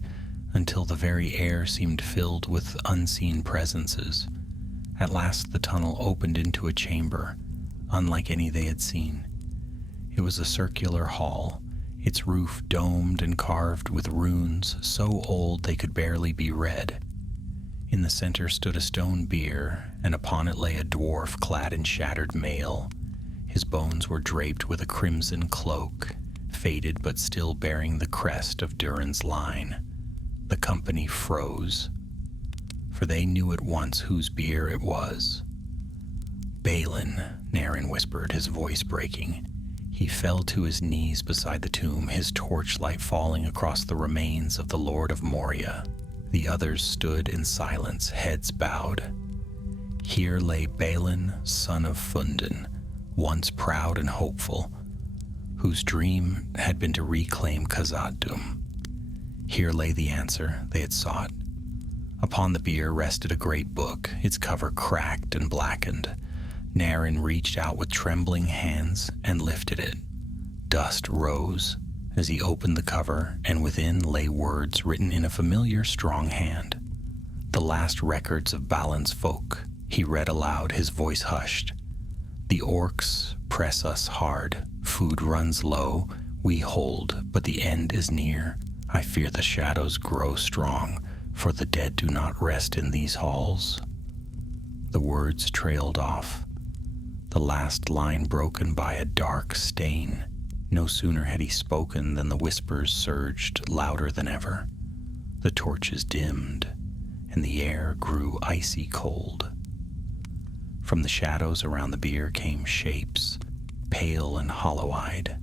until the very air seemed filled with unseen presences. At last the tunnel opened into a chamber, unlike any they had seen. It was a circular hall, its roof domed and carved with runes so old they could barely be read. In the center stood a stone bier, and upon it lay a dwarf clad in shattered mail. His bones were draped with a crimson cloak, faded but still bearing the crest of Durin's line. The company froze, for they knew at once whose bier it was. "Balin," Naren whispered, his voice breaking. He fell to his knees beside the tomb, his torchlight falling across the remains of the Lord of Moria. The others stood in silence, heads bowed. Here lay Balin, son of Fundin, once proud and hopeful, whose dream had been to reclaim Khazad-dûm. Here lay the answer they had sought. Upon the bier rested a great book, its cover cracked and blackened. Naren reached out with trembling hands and lifted it. Dust rose as he opened the cover, and within lay words written in a familiar, strong hand. The last records of Balin's folk, he read aloud, his voice hushed. "The orcs press us hard, food runs low, we hold, but the end is near. I fear the shadows grow strong, for the dead do not rest in these halls." The words trailed off, the last line broken by a dark stain. No sooner had he spoken than the whispers surged louder than ever. The torches dimmed, and the air grew icy cold. From the shadows around the bier came shapes, pale and hollow-eyed,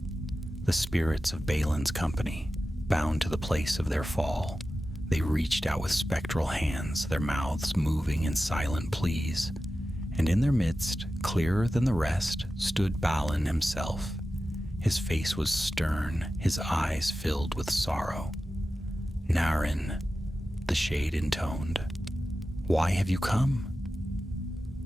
the spirits of Balin's company, bound to the place of their fall. They reached out with spectral hands, their mouths moving in silent pleas, and in their midst, clearer than the rest, stood Balin himself. His face was stern, his eyes filled with sorrow. "Naren," the shade intoned, "why have you come?"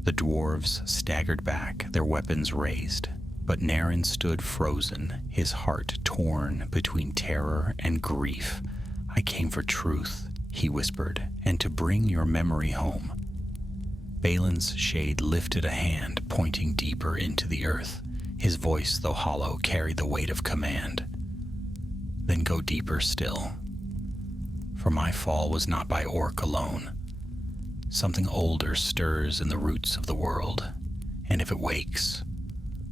The dwarves staggered back, their weapons raised, but Naren stood frozen, his heart torn between terror and grief. "I came for truth," he whispered, "and to bring your memory home." Balin's shade lifted a hand, pointing deeper into the earth. His voice, though hollow, carried the weight of command. "Then go deeper still. For my fall was not by orc alone. Something older stirs in the roots of the world, and if it wakes,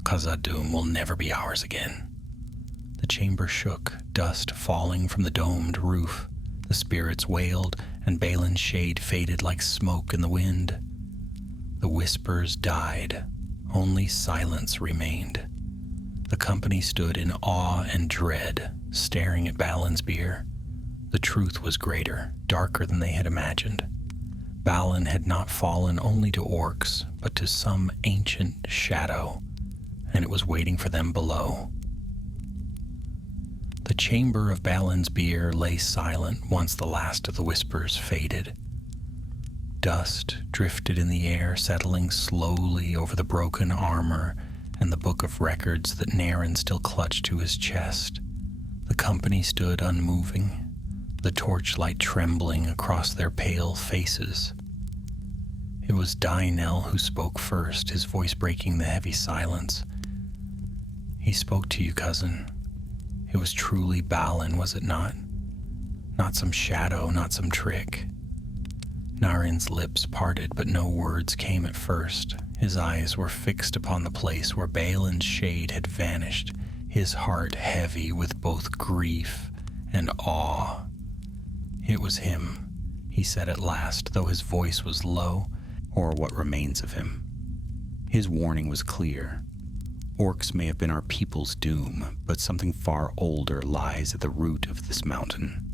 Khazad-dûm will never be ours again." The chamber shook, dust falling from the domed roof. The spirits wailed, and Balin's shade faded like smoke in the wind. The whispers died. Only silence remained. The company stood in awe and dread, staring at Balin's bier. The truth was greater, darker than they had imagined. Balin had not fallen only to orcs, but to some ancient shadow, and it was waiting for them below. The chamber of Balin's bier lay silent once the last of the whispers faded. Dust drifted in the air, settling slowly over the broken armor and the book of records that Naren still clutched to his chest. The company stood unmoving, the torchlight trembling across their pale faces. It was Dainel who spoke first, his voice breaking the heavy silence. "He spoke to you, cousin. It was truly Balin, was it not? Not some shadow, not some trick." Naren's lips parted, but no words came at first. His eyes were fixed upon the place where Balin's shade had vanished, his heart heavy with both grief and awe. "It was him," he said at last, though his voice was low, or what remains of him. His warning was clear. Orcs may have been our people's doom, but something far older lies at the root of this mountain.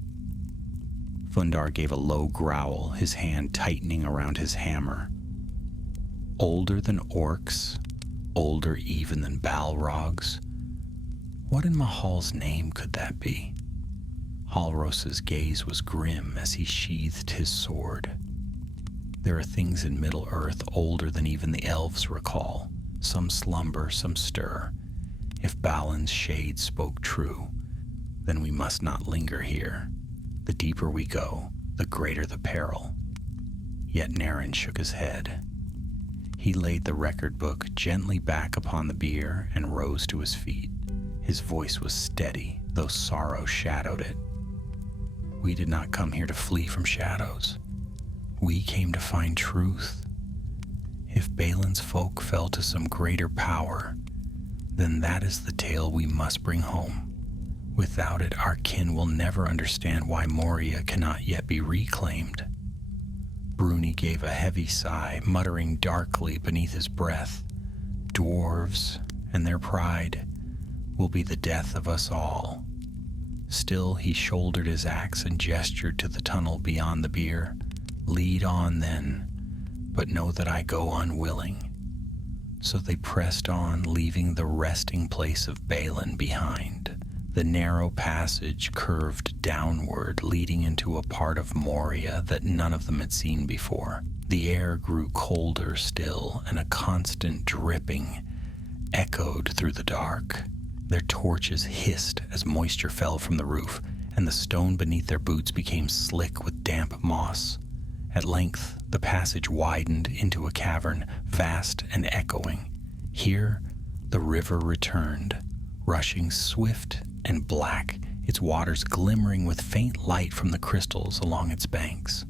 Fundar gave a low growl, his hand tightening around his hammer. "Older than orcs? older even than Balrog's. What in Mahal's name could that be? Halros's gaze was grim as he sheathed his sword. There are things in Middle-earth older than even the elves recall. Some slumber, some stir. If Balin's shade spoke true, then we must not linger here. The deeper we go, the greater the peril. Yet Naren shook his head. He laid the record book gently back upon the bier and rose to his feet. His voice was steady, though sorrow shadowed it. We did not come here to flee from shadows. We came to find truth. If Balin's folk fell to some greater power, then that is the tale we must bring home. Without it, our kin will never understand why Moria cannot yet be reclaimed. Bruni gave a heavy sigh, muttering darkly beneath his breath, "Dwarves and their pride will be the death of us all." Still, he shouldered his axe and gestured to the tunnel beyond the bier. "Lead on, then, but know that I go unwilling." So they pressed on, leaving the resting place of Balin behind. The narrow passage curved downward, leading into a part of Moria that none of them had seen before. The air grew colder still, and a constant dripping echoed through the dark. Their torches hissed as moisture fell from the roof, and the stone beneath their boots became slick with damp moss. At length, the passage widened into a cavern, vast and echoing. Here, the river returned, rushing swift and black, its waters glimmering with faint light from the crystals along its banks.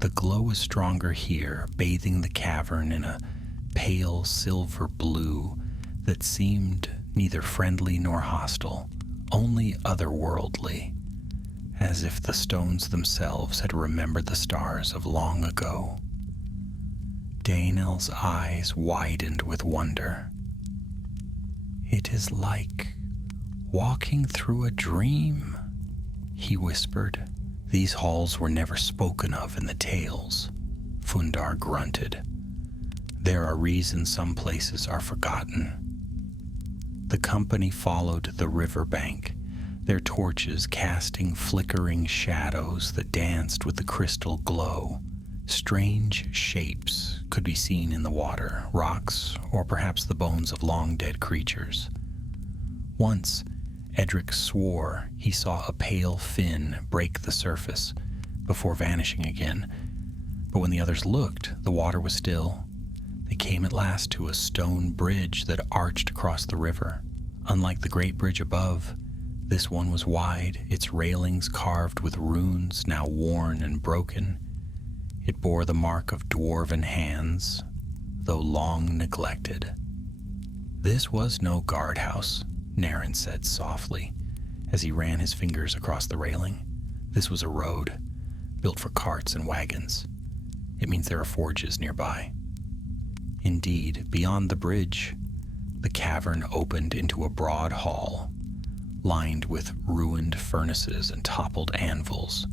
The glow was stronger here, bathing the cavern in a pale silver blue that seemed neither friendly nor hostile, only otherworldly, as if the stones themselves had remembered the stars of long ago. Daenel's eyes widened with wonder. "It is like walking through a dream," he whispered. "These halls were never spoken of in the tales," Fundar grunted. "There are reasons some places are forgotten." The company followed the river bank, their torches casting flickering shadows that danced with the crystal glow. Strange shapes could be seen in the water, rocks, or perhaps the bones of long-dead creatures. Once, Edric swore he saw a pale fin break the surface before vanishing again, but when the others looked, the water was still. They came at last to a stone bridge that arched across the river. Unlike the great bridge above, this one was wide, its railings carved with runes now worn and broken. It bore the mark of dwarven hands, though long neglected. "This was no guardhouse," Naren said softly, as he ran his fingers across the railing. "This was a road, built for carts and wagons. It means there are forges nearby." Indeed, beyond the bridge, the cavern opened into a broad hall, lined with ruined furnaces and toppled anvils.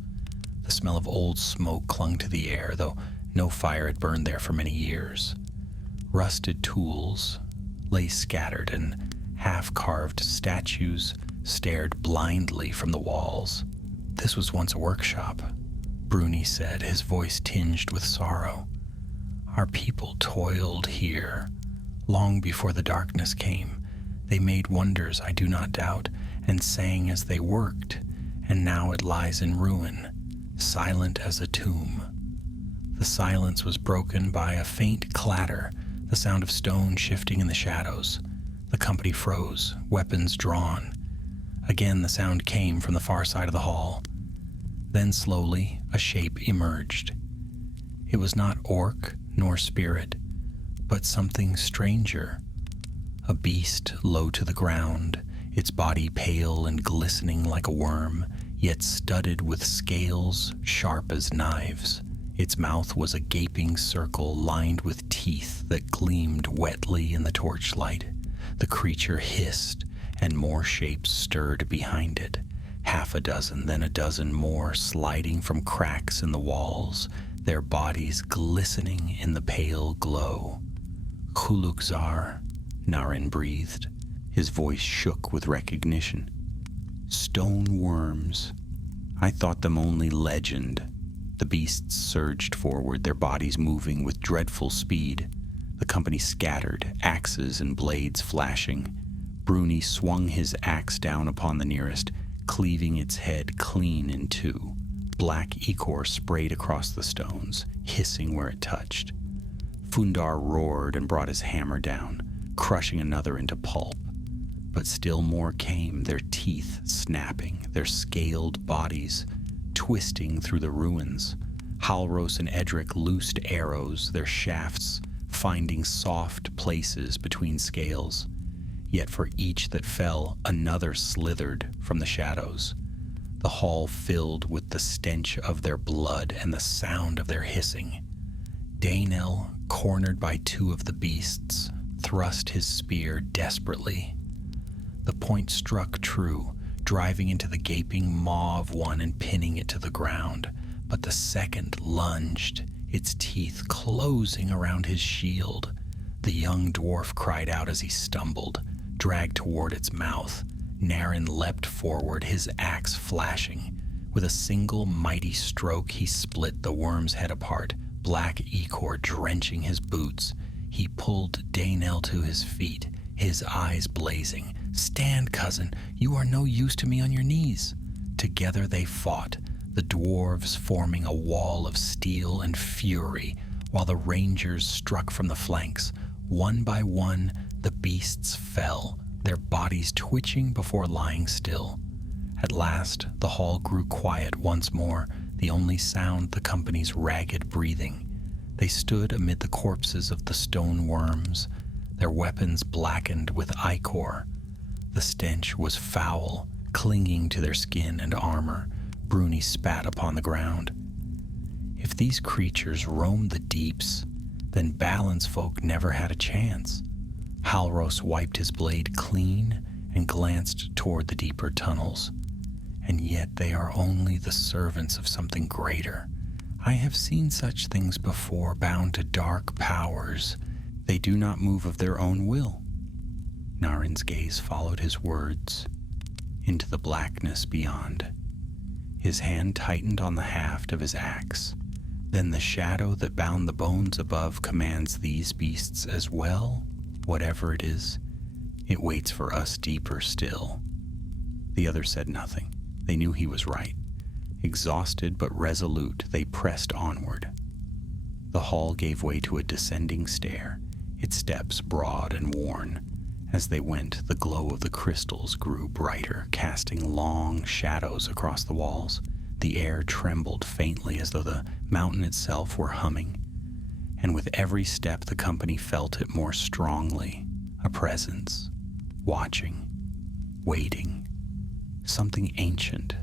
The smell of old smoke clung to the air, though no fire had burned there for many years. Rusted tools lay scattered, and half-carved statues stared blindly from the walls. "This was once a workshop," Bruni said, his voice tinged with sorrow. "Our people toiled here long before the darkness came. They made wonders, I do not doubt, and sang as they worked, and now it lies in ruin, silent as a tomb." The silence was broken by a faint clatter, the sound of stone shifting in the shadows. The company froze, weapons drawn. Again the sound came from the far side of the hall. Then slowly a shape emerged. It was not orc nor spirit, but something stranger. A beast low to the ground, its body pale and glistening like a worm, yet studded with scales sharp as knives. Its mouth was a gaping circle lined with teeth that gleamed wetly in the torchlight. The creature hissed, and more shapes stirred behind it. Half a dozen, then a dozen more, sliding from cracks in the walls, their bodies glistening in the pale glow. Khulukzar, Narin breathed. His voice shook with recognition. Stone worms. I thought them only legend. The beasts surged forward, their bodies moving with dreadful speed. The company scattered, axes and blades flashing. Bruni swung his axe down upon the nearest, cleaving its head clean in two. Black ichor sprayed across the stones, hissing where it touched. Fundar roared and brought his hammer down, crushing another into pulp. But still more came, their teeth snapping, their scaled bodies twisting through the ruins. Halros and Edric loosed arrows, their shafts finding soft places between scales. Yet for each that fell, another slithered from the shadows. The hall filled with the stench of their blood and the sound of their hissing. Daenel, cornered by two of the beasts, thrust his spear desperately. The point struck true, driving into the gaping maw of one and pinning it to the ground, but the second lunged, its teeth closing around his shield. The young dwarf cried out as he stumbled, dragged toward its mouth. Narin leapt forward, his axe flashing. With a single mighty stroke, he split the worm's head apart, black ichor drenching his boots. He pulled Daenel to his feet, his eyes blazing. "Stand, cousin, you are no use to me on your knees." Together they fought, the dwarves forming a wall of steel and fury, while the rangers struck from the flanks. One by one, the beasts fell, their bodies twitching before lying still. At last, the hall grew quiet once more, the only sound the company's ragged breathing. They stood amid the corpses of the stone worms, their weapons blackened with ichor. The stench was foul, clinging to their skin and armor. Bruni spat upon the ground. If these creatures roamed the deeps, then Balin's folk never had a chance. Halros wiped his blade clean and glanced toward the deeper tunnels. And yet they are only the servants of something greater. I have seen such things before, bound to dark powers. They do not move of their own will. Narin's gaze followed his words into the blackness beyond. His hand tightened on the haft of his axe. Then the shadow that bound the bones above commands these beasts as well. Whatever it is, it waits for us deeper still. The others said nothing. They knew he was right. Exhausted but resolute, they pressed onward. The hall gave way to a descending stair, its steps broad and worn. As they went, the glow of the crystals grew brighter, casting long shadows across the walls. The air trembled faintly as though the mountain itself were humming. And with every step, the company felt it more strongly. A presence, watching, waiting. Something ancient,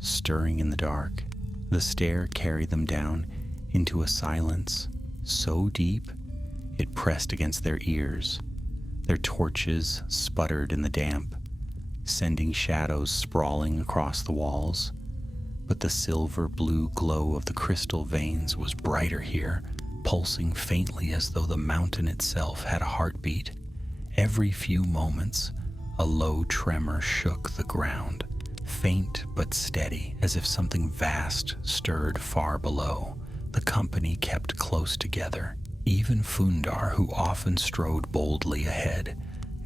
stirring in the dark. The stair carried them down into a silence so deep it pressed against their ears. Their torches sputtered in the damp, sending shadows sprawling across the walls. But the silver-blue glow of the crystal veins was brighter here, pulsing faintly as though the mountain itself had a heartbeat. Every few moments, a low tremor shook the ground, faint but steady, as if something vast stirred far below. The company kept close together. Even Fundar, who often strode boldly ahead,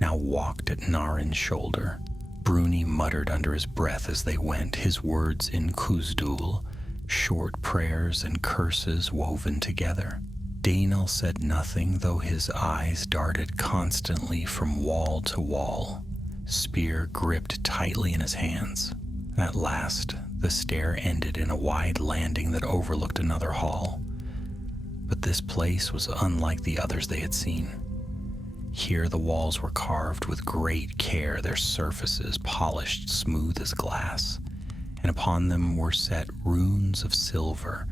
now walked at Narin's shoulder. Bruni muttered under his breath as they went, his words in Khuzdul, short prayers and curses woven together. Daenel said nothing, though his eyes darted constantly from wall to wall, spear gripped tightly in his hands. At last, the stair ended in a wide landing that overlooked another hall. But this place was unlike the others they had seen. Here the walls were carved with great care, their surfaces polished smooth as glass, and upon them were set runes of silver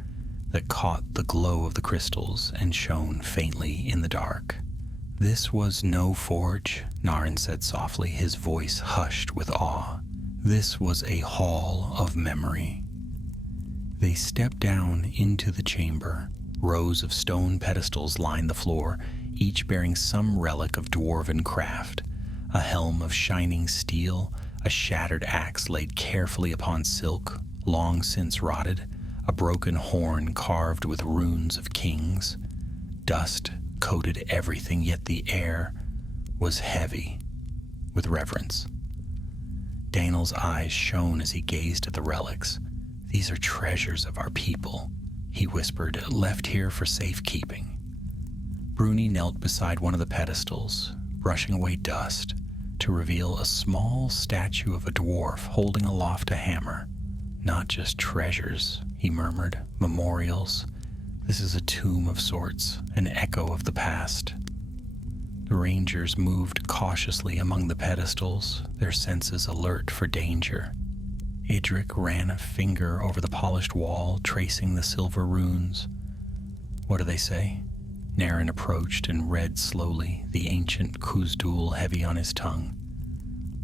that caught the glow of the crystals and shone faintly in the dark. "This was no forge," Narin said softly, his voice hushed with awe. "This was a hall of memory." They stepped down into the chamber. Rows of stone pedestals lined the floor, each bearing some relic of dwarven craft, a helm of shining steel, a shattered axe laid carefully upon silk, long since rotted, a broken horn carved with runes of kings. Dust coated everything, yet the air was heavy with reverence. Daniel's eyes shone as he gazed at the relics. "These are treasures of our people," he whispered, "left here for safekeeping." Bruni knelt beside one of the pedestals, brushing away dust, to reveal a small statue of a dwarf holding aloft a hammer. "Not just treasures," he murmured, "memorials. This is a tomb of sorts, an echo of the past." The rangers moved cautiously among the pedestals, their senses alert for danger. Idrik ran a finger over the polished wall, tracing the silver runes. "What do they say?" Naren approached and read slowly, the ancient Kuzdul heavy on his tongue.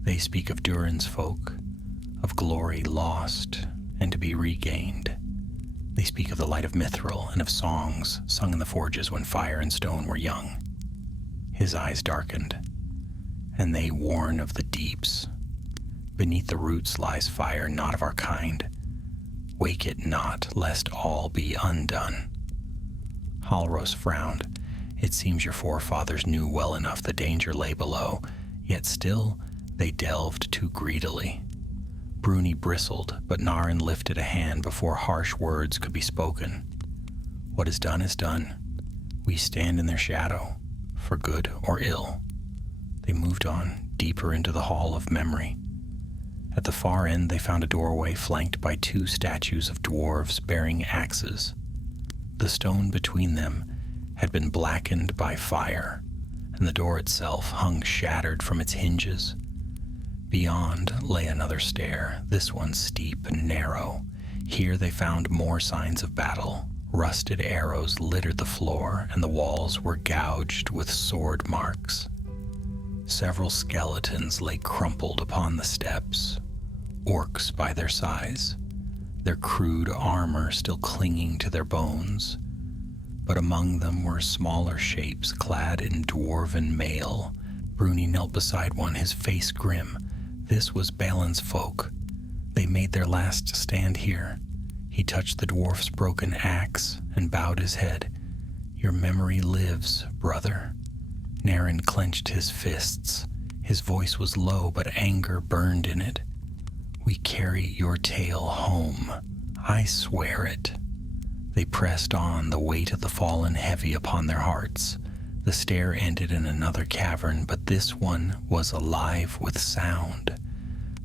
"They speak of Durin's folk, of glory lost and to be regained. They speak of the light of Mithril and of songs sung in the forges when fire and stone were young." His eyes darkened. "And they warn of the deeps. Beneath the roots lies fire not of our kind. Wake it not, lest all be undone." Halros frowned. "It seems your forefathers knew well enough the danger lay below, yet still they delved too greedily." Bruni bristled, but Naren lifted a hand before harsh words could be spoken. "What is done. We stand in their shadow, for good or ill." They moved on, deeper into the hall of memory. At the far end they found a doorway flanked by two statues of dwarves bearing axes. The stone between them had been blackened by fire, and the door itself hung shattered from its hinges. Beyond lay another stair, this one steep and narrow. Here they found more signs of battle. Rusted arrows littered the floor, and the walls were gouged with sword marks. Several skeletons lay crumpled upon the steps, orcs by their size, their crude armor still clinging to their bones. But among them were smaller shapes clad in dwarven mail. Bruni knelt beside one, his face grim. This was Balin's folk. They made their last stand here. He touched the dwarf's broken axe and bowed his head. "Your memory lives, brother." Naren clenched his fists. His voice was low, but anger burned in it. "We carry your tale home. I swear it." They pressed on, the weight of the fallen heavy upon their hearts. The stair ended in another cavern, but this one was alive with sound.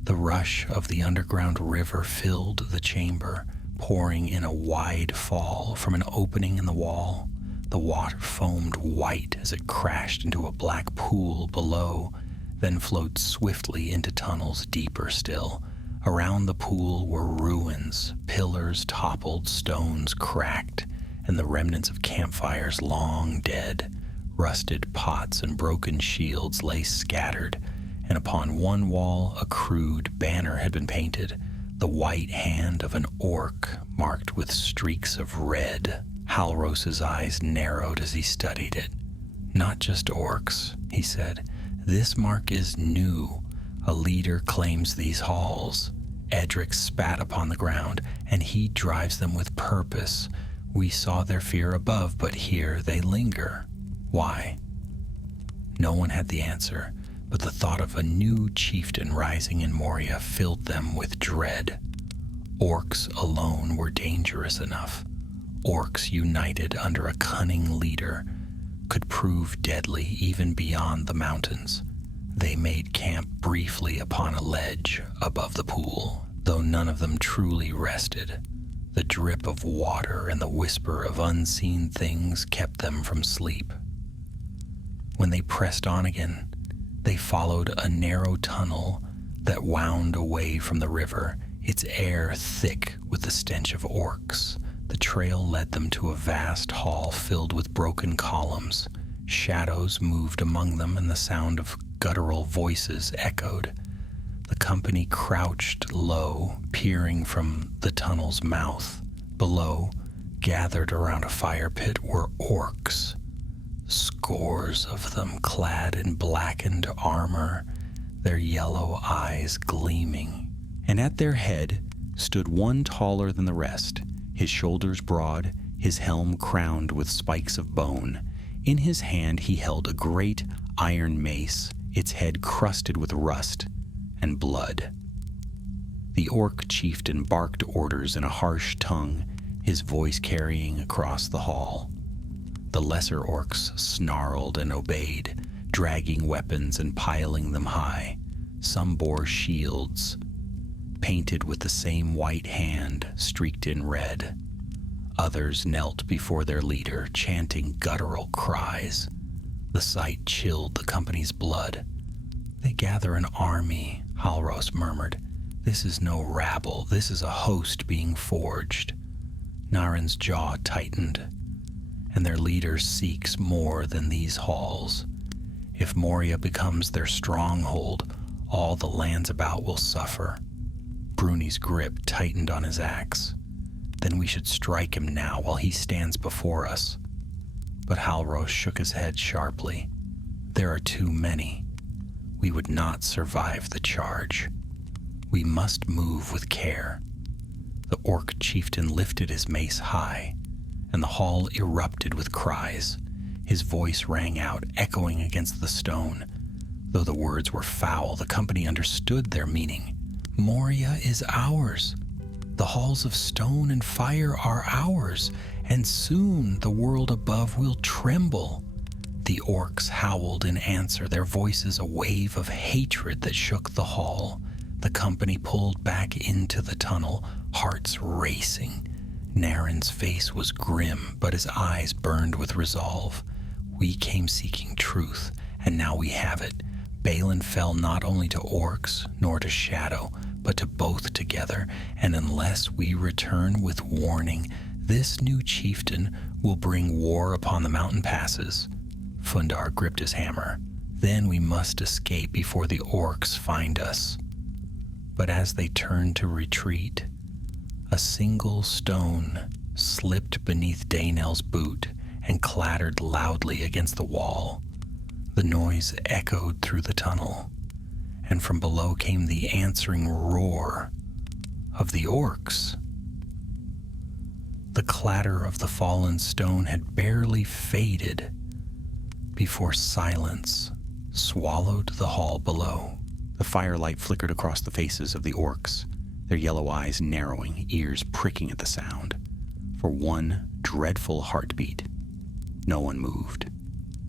The rush of the underground river filled the chamber, pouring in a wide fall from an opening in the wall. The water foamed white as it crashed into a black pool below, then flowed swiftly into tunnels deeper still. Around the pool were ruins, pillars toppled, stones cracked, and the remnants of campfires long dead. Rusted pots and broken shields lay scattered, and upon one wall a crude banner had been painted, the white hand of an orc marked with streaks of red. Halros's eyes narrowed as he studied it. "Not just orcs," he said. "This mark is new. A leader claims these halls. Edric spat upon the ground, and he drives them with purpose. We saw their fear above, but here they linger. Why?" No one had the answer, but the thought of a new chieftain rising in Moria filled them with dread. Orcs alone were dangerous enough. Orcs united under a cunning leader could prove deadly even beyond the mountains. They made camp briefly upon a ledge above the pool, though none of them truly rested. The drip of water and the whisper of unseen things kept them from sleep. When they pressed on again, they followed a narrow tunnel that wound away from the river, its air thick with the stench of orcs. The trail led them to a vast hall filled with broken columns. Shadows moved among them, and the sound of guttural voices echoed. The company crouched low, peering from the tunnel's mouth. Below, gathered around a fire pit, were orcs. scores of them clad in blackened armor, their yellow eyes gleaming. And at their head stood one taller than the rest, his shoulders broad, his helm crowned with spikes of bone. In his hand he held a great iron mace, its head crusted with rust and blood. The orc chieftain barked orders in a harsh tongue, his voice carrying across the hall. The lesser orcs snarled and obeyed, dragging weapons and piling them high. Some bore shields, painted with the same white hand streaked in red. Others knelt before their leader, chanting guttural cries. The sight chilled the company's blood. "They gather an army," Halros murmured. "This is no rabble, this is a host being forged." Naren's jaw tightened, and their leader seeks more than these halls. If Moria becomes their stronghold, all the lands about will suffer. Bruni's grip tightened on his axe. "Then we should strike him now while he stands before us." But Halros shook his head sharply. "There are too many. We would not survive the charge. We must move with care." The orc chieftain lifted his mace high, and the hall erupted with cries. His voice rang out, echoing against the stone. Though the words were foul, the company understood their meaning. "Moria is ours. The halls of stone and fire are ours, and soon the world above will tremble." The orcs howled in answer, their voices a wave of hatred that shook the hall. The company pulled back into the tunnel, hearts racing. Naren's face was grim, but his eyes burned with resolve. "We came seeking truth, and now we have it." Balin fell not only to orcs, nor to shadow, but to both together, and unless we return with warning, this new chieftain will bring war upon the mountain passes. Fundar gripped his hammer. "Then we must escape before the orcs find us." But as they turned to retreat, a single stone slipped beneath Daynel's boot and clattered loudly against the wall. The noise echoed through the tunnel, and from below came the answering roar of the orcs. The clatter of the fallen stone had barely faded before silence swallowed the hall below. The firelight flickered across the faces of the orcs, their yellow eyes narrowing, ears pricking at the sound. For one dreadful heartbeat, no one moved.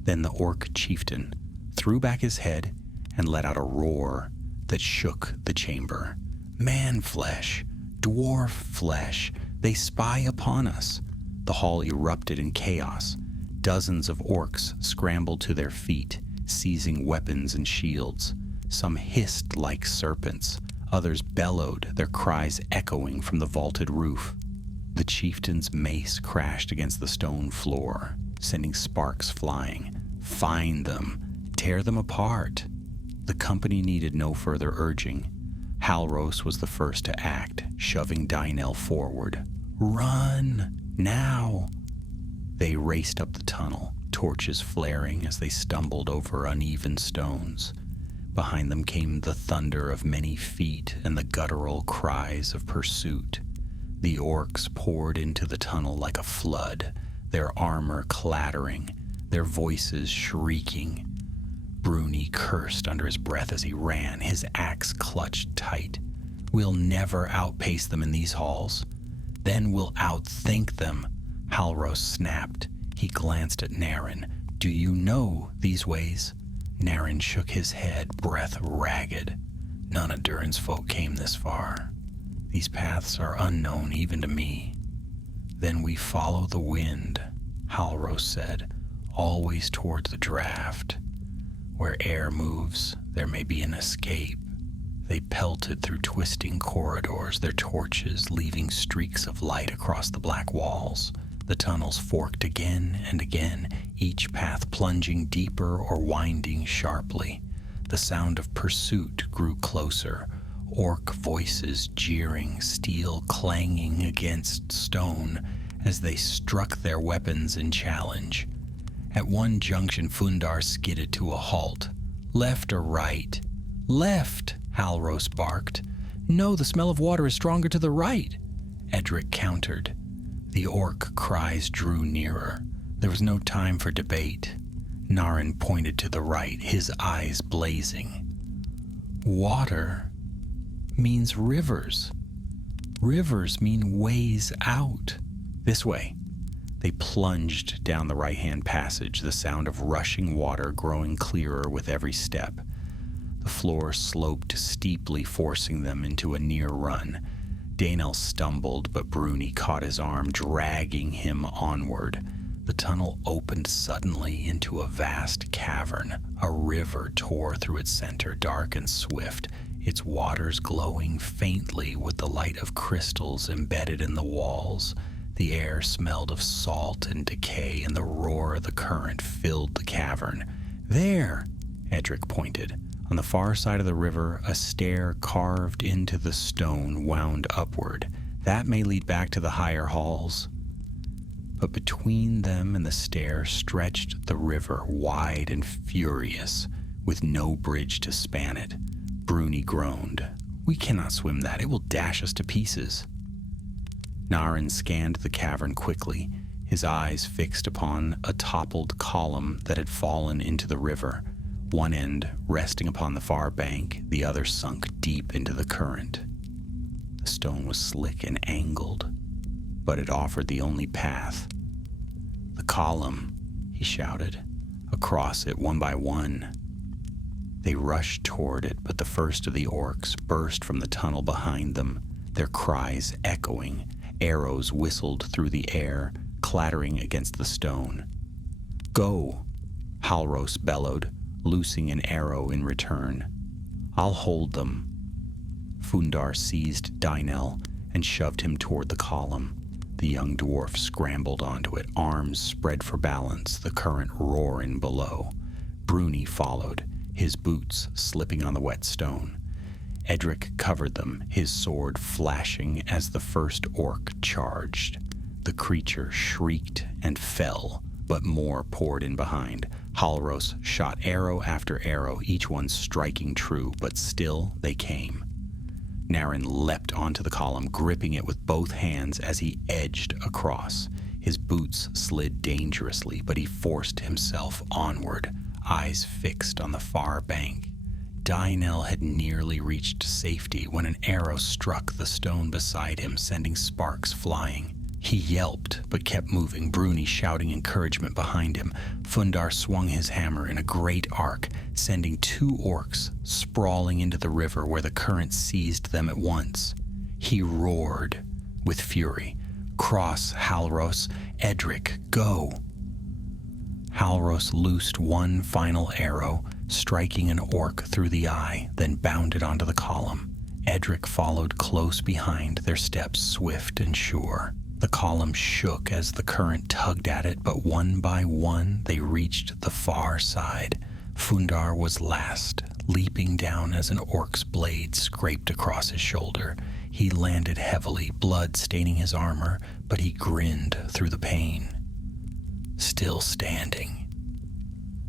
Then the orc chieftain threw back his head and let out a roar that shook the chamber. "Man flesh, dwarf flesh, they spy upon us." The hall erupted in chaos. Dozens of orcs scrambled to their feet, seizing weapons and shields. Some hissed like serpents, others bellowed, their cries echoing from the vaulted roof. The chieftain's mace crashed against the stone floor, sending sparks flying. "Find them! Tear them apart!" The company needed no further urging. Halros was the first to act, shoving Daynel forward. "Run! Now!" They raced up the tunnel, torches flaring as they stumbled over uneven stones. Behind them came the thunder of many feet and the guttural cries of pursuit. The orcs poured into the tunnel like a flood, their armor clattering, their voices shrieking. Bruni cursed under his breath as he ran, his axe clutched tight. "We'll never outpace them in these halls. Then we'll outthink them," Halros snapped. He glanced at Naren. "Do you know these ways?" Naren shook his head, breath ragged. "None of Durin's folk came this far. These paths are unknown even to me." "Then we follow the wind," Halros said, "always toward the draft. Where air moves, there may be an escape." They pelted through twisting corridors, their torches leaving streaks of light across the black walls. The tunnels forked again and again, each path plunging deeper or winding sharply. The sound of pursuit grew closer, orc voices jeering, steel clanging against stone as they struck their weapons in challenge. At one junction, Fundar skidded to a halt. "Left or right?" "Left," Halros barked. "No, the smell of water is stronger to the right," Edric countered. The orc cries drew nearer. There was no time for debate. Narin pointed to the right, his eyes blazing. "Water means rivers. Rivers mean ways out. This way." They plunged down the right-hand passage, the sound of rushing water growing clearer with every step. The floor sloped steeply, forcing them into a near run. Daenel stumbled, but Bruni caught his arm, dragging him onward. The tunnel opened suddenly into a vast cavern. A river tore through its center, dark and swift, its waters glowing faintly with the light of crystals embedded in the walls. The air smelled of salt and decay, and the roar of the current filled the cavern. "There!" Edric pointed. On the far side of the river, a stair carved into the stone wound upward. "That may lead back to the higher halls." But between them and the stair stretched the river, wide and furious, with no bridge to span it. Bruni groaned. "We cannot swim that. It will dash us to pieces." Narin scanned the cavern quickly, his eyes fixed upon a toppled column that had fallen into the river, one end resting upon the far bank, the other sunk deep into the current. The stone was slick and angled, but it offered the only path. "The column," he shouted. "Across it, one by one." They rushed toward it, but the first of the orcs burst from the tunnel behind them, their cries echoing. Arrows whistled through the air, clattering against the stone. "Go," Halros bellowed, loosing an arrow in return. "I'll hold them." Fundar seized Daenel and shoved him toward the column. The young dwarf scrambled onto it, arms spread for balance, the current roaring below. Bruni followed, his boots slipping on the wet stone. Edric covered them, his sword flashing as the first orc charged. The creature shrieked and fell, but more poured in behind. Halros shot arrow after arrow, each one striking true, but still they came. Narin leapt onto the column, gripping it with both hands as he edged across. His boots slid dangerously, but he forced himself onward, eyes fixed on the far bank. Daenel had nearly reached safety when an arrow struck the stone beside him, sending sparks flying. He yelped, but kept moving, Bruni shouting encouragement behind him. Fundar swung his hammer in a great arc, sending 2 orcs sprawling into the river where the current seized them at once. He roared with fury. "Cross, Halros! Edric, go!" Halros loosed one final arrow, striking an orc through the eye, then bounded onto the column. Edric followed close behind, their steps swift and sure. The column shook as the current tugged at it, but one by one they reached the far side. Fundar was last, leaping down as an orc's blade scraped across his shoulder. He landed heavily, blood staining his armor, but he grinned through the pain. Still standing.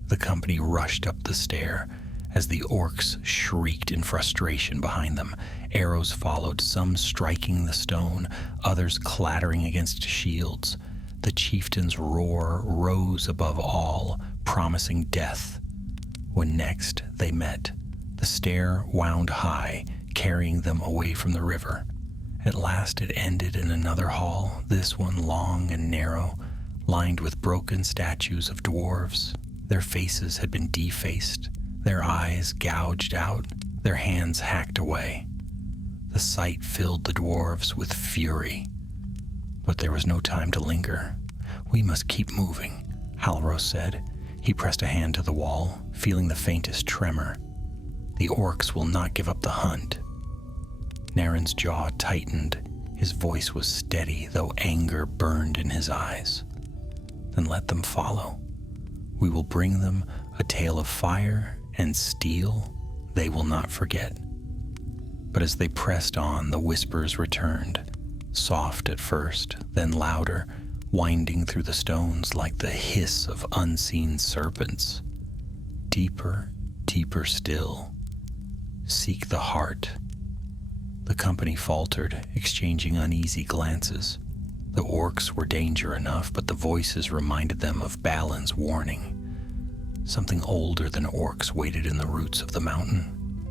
The company rushed up the stair as the orcs shrieked in frustration behind them. Arrows followed, some striking the stone, others clattering against shields. The chieftain's roar rose above all, promising death. When next they met, the stair wound high, carrying them away from the river. At last it ended in another hall, this one long and narrow, lined with broken statues of dwarves. Their faces had been defaced, their eyes gouged out, their hands hacked away. The sight filled the dwarves with fury. But there was no time to linger. "We must keep moving," Halros said. He pressed a hand to the wall, feeling the faintest tremor. "The orcs will not give up the hunt." Narin's jaw tightened. His voice was steady, though anger burned in his eyes. "Then let them follow. We will bring them a tale of fire and steel they will not forget." But as they pressed on, the whispers returned, soft at first, then louder, winding through the stones like the hiss of unseen serpents. Deeper, deeper still. Seek the heart. The company faltered, exchanging uneasy glances. The orcs were danger enough, but the voices reminded them of Balin's warning. Something older than orcs waited in the roots of the mountain.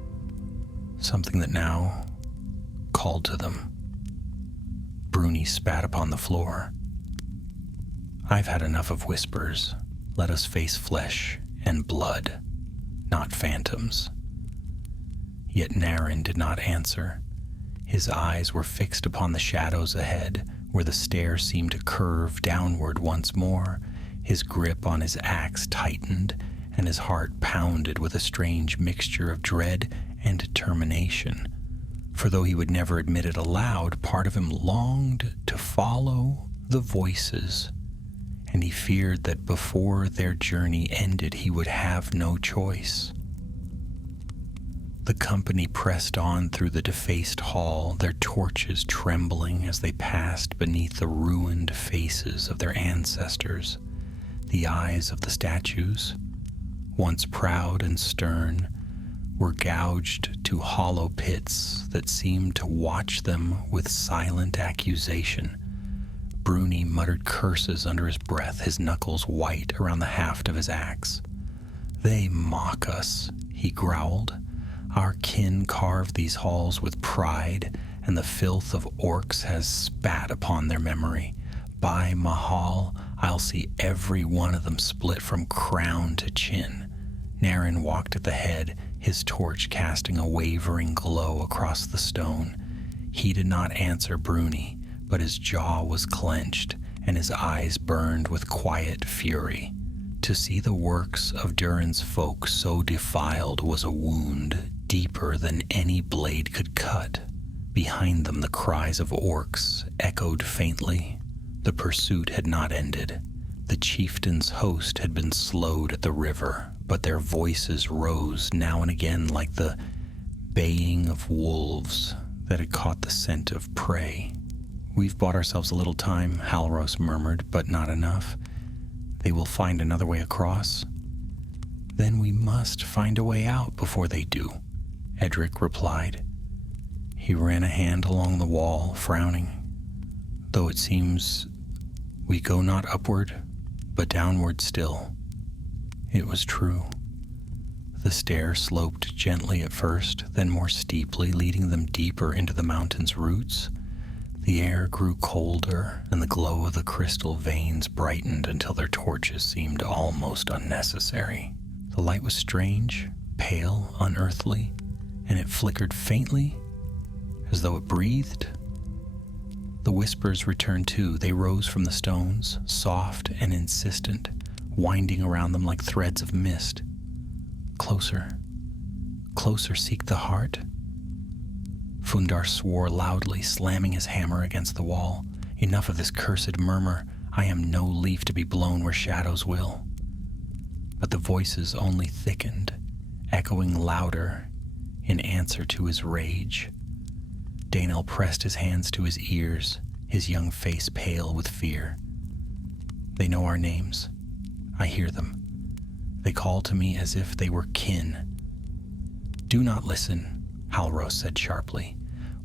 Something that now called to them. Bruni spat upon the floor. I've had enough of whispers. Let us face flesh and blood, not phantoms. Yet Naren did not answer. His eyes were fixed upon the shadows ahead, where the stair seemed to curve downward once more. His grip on his axe tightened, and his heart pounded with a strange mixture of dread and determination. For though he would never admit it aloud, part of him longed to follow the voices, and he feared that before their journey ended he would have no choice. The company pressed on through the defaced hall, their torches trembling as they passed beneath the ruined faces of their ancestors. The eyes of the statues, once proud and stern, were gouged to hollow pits that seemed to watch them with silent accusation. Bruni muttered curses under his breath, his knuckles white around the haft of his axe. "They mock us," he growled. "Our kin carved these halls with pride, and the filth of orcs has spat upon their memory. By Mahal, I'll see every one of them split from crown to chin." Naren walked at the head, his torch casting a wavering glow across the stone. He did not answer Bruni, but his jaw was clenched, and his eyes burned with quiet fury. To see the works of Durin's folk so defiled was a wound deeper than any blade could cut. Behind them the cries of orcs echoed faintly. The pursuit had not ended. The chieftain's host had been slowed at the river, but their voices rose now and again like the baying of wolves that had caught the scent of prey. "We've bought ourselves a little time," Halros murmured, "but not enough. They will find another way across." "Then we must find a way out before they do," Edric replied. He ran a hand along the wall, frowning. "Though it seems we go not upward, but downward still." It was true. The stair sloped gently at first, then more steeply, leading them deeper into the mountain's roots. The air grew colder, and the glow of the crystal veins brightened until their torches seemed almost unnecessary. The light was strange, pale, unearthly, and it flickered faintly, as though it breathed. The whispers returned too. They rose from the stones, soft and insistent, winding around them like threads of mist. "Closer, closer, seek the heart." Fundar swore loudly, slamming his hammer against the wall. "Enough of this cursed murmur. I am no leaf to be blown where shadows will." But the voices only thickened, echoing louder in answer to his rage. Daenel pressed his hands to his ears, his young face pale with fear. "They know our names. I hear them. They call to me as if they were kin." "Do not listen," Halros said sharply.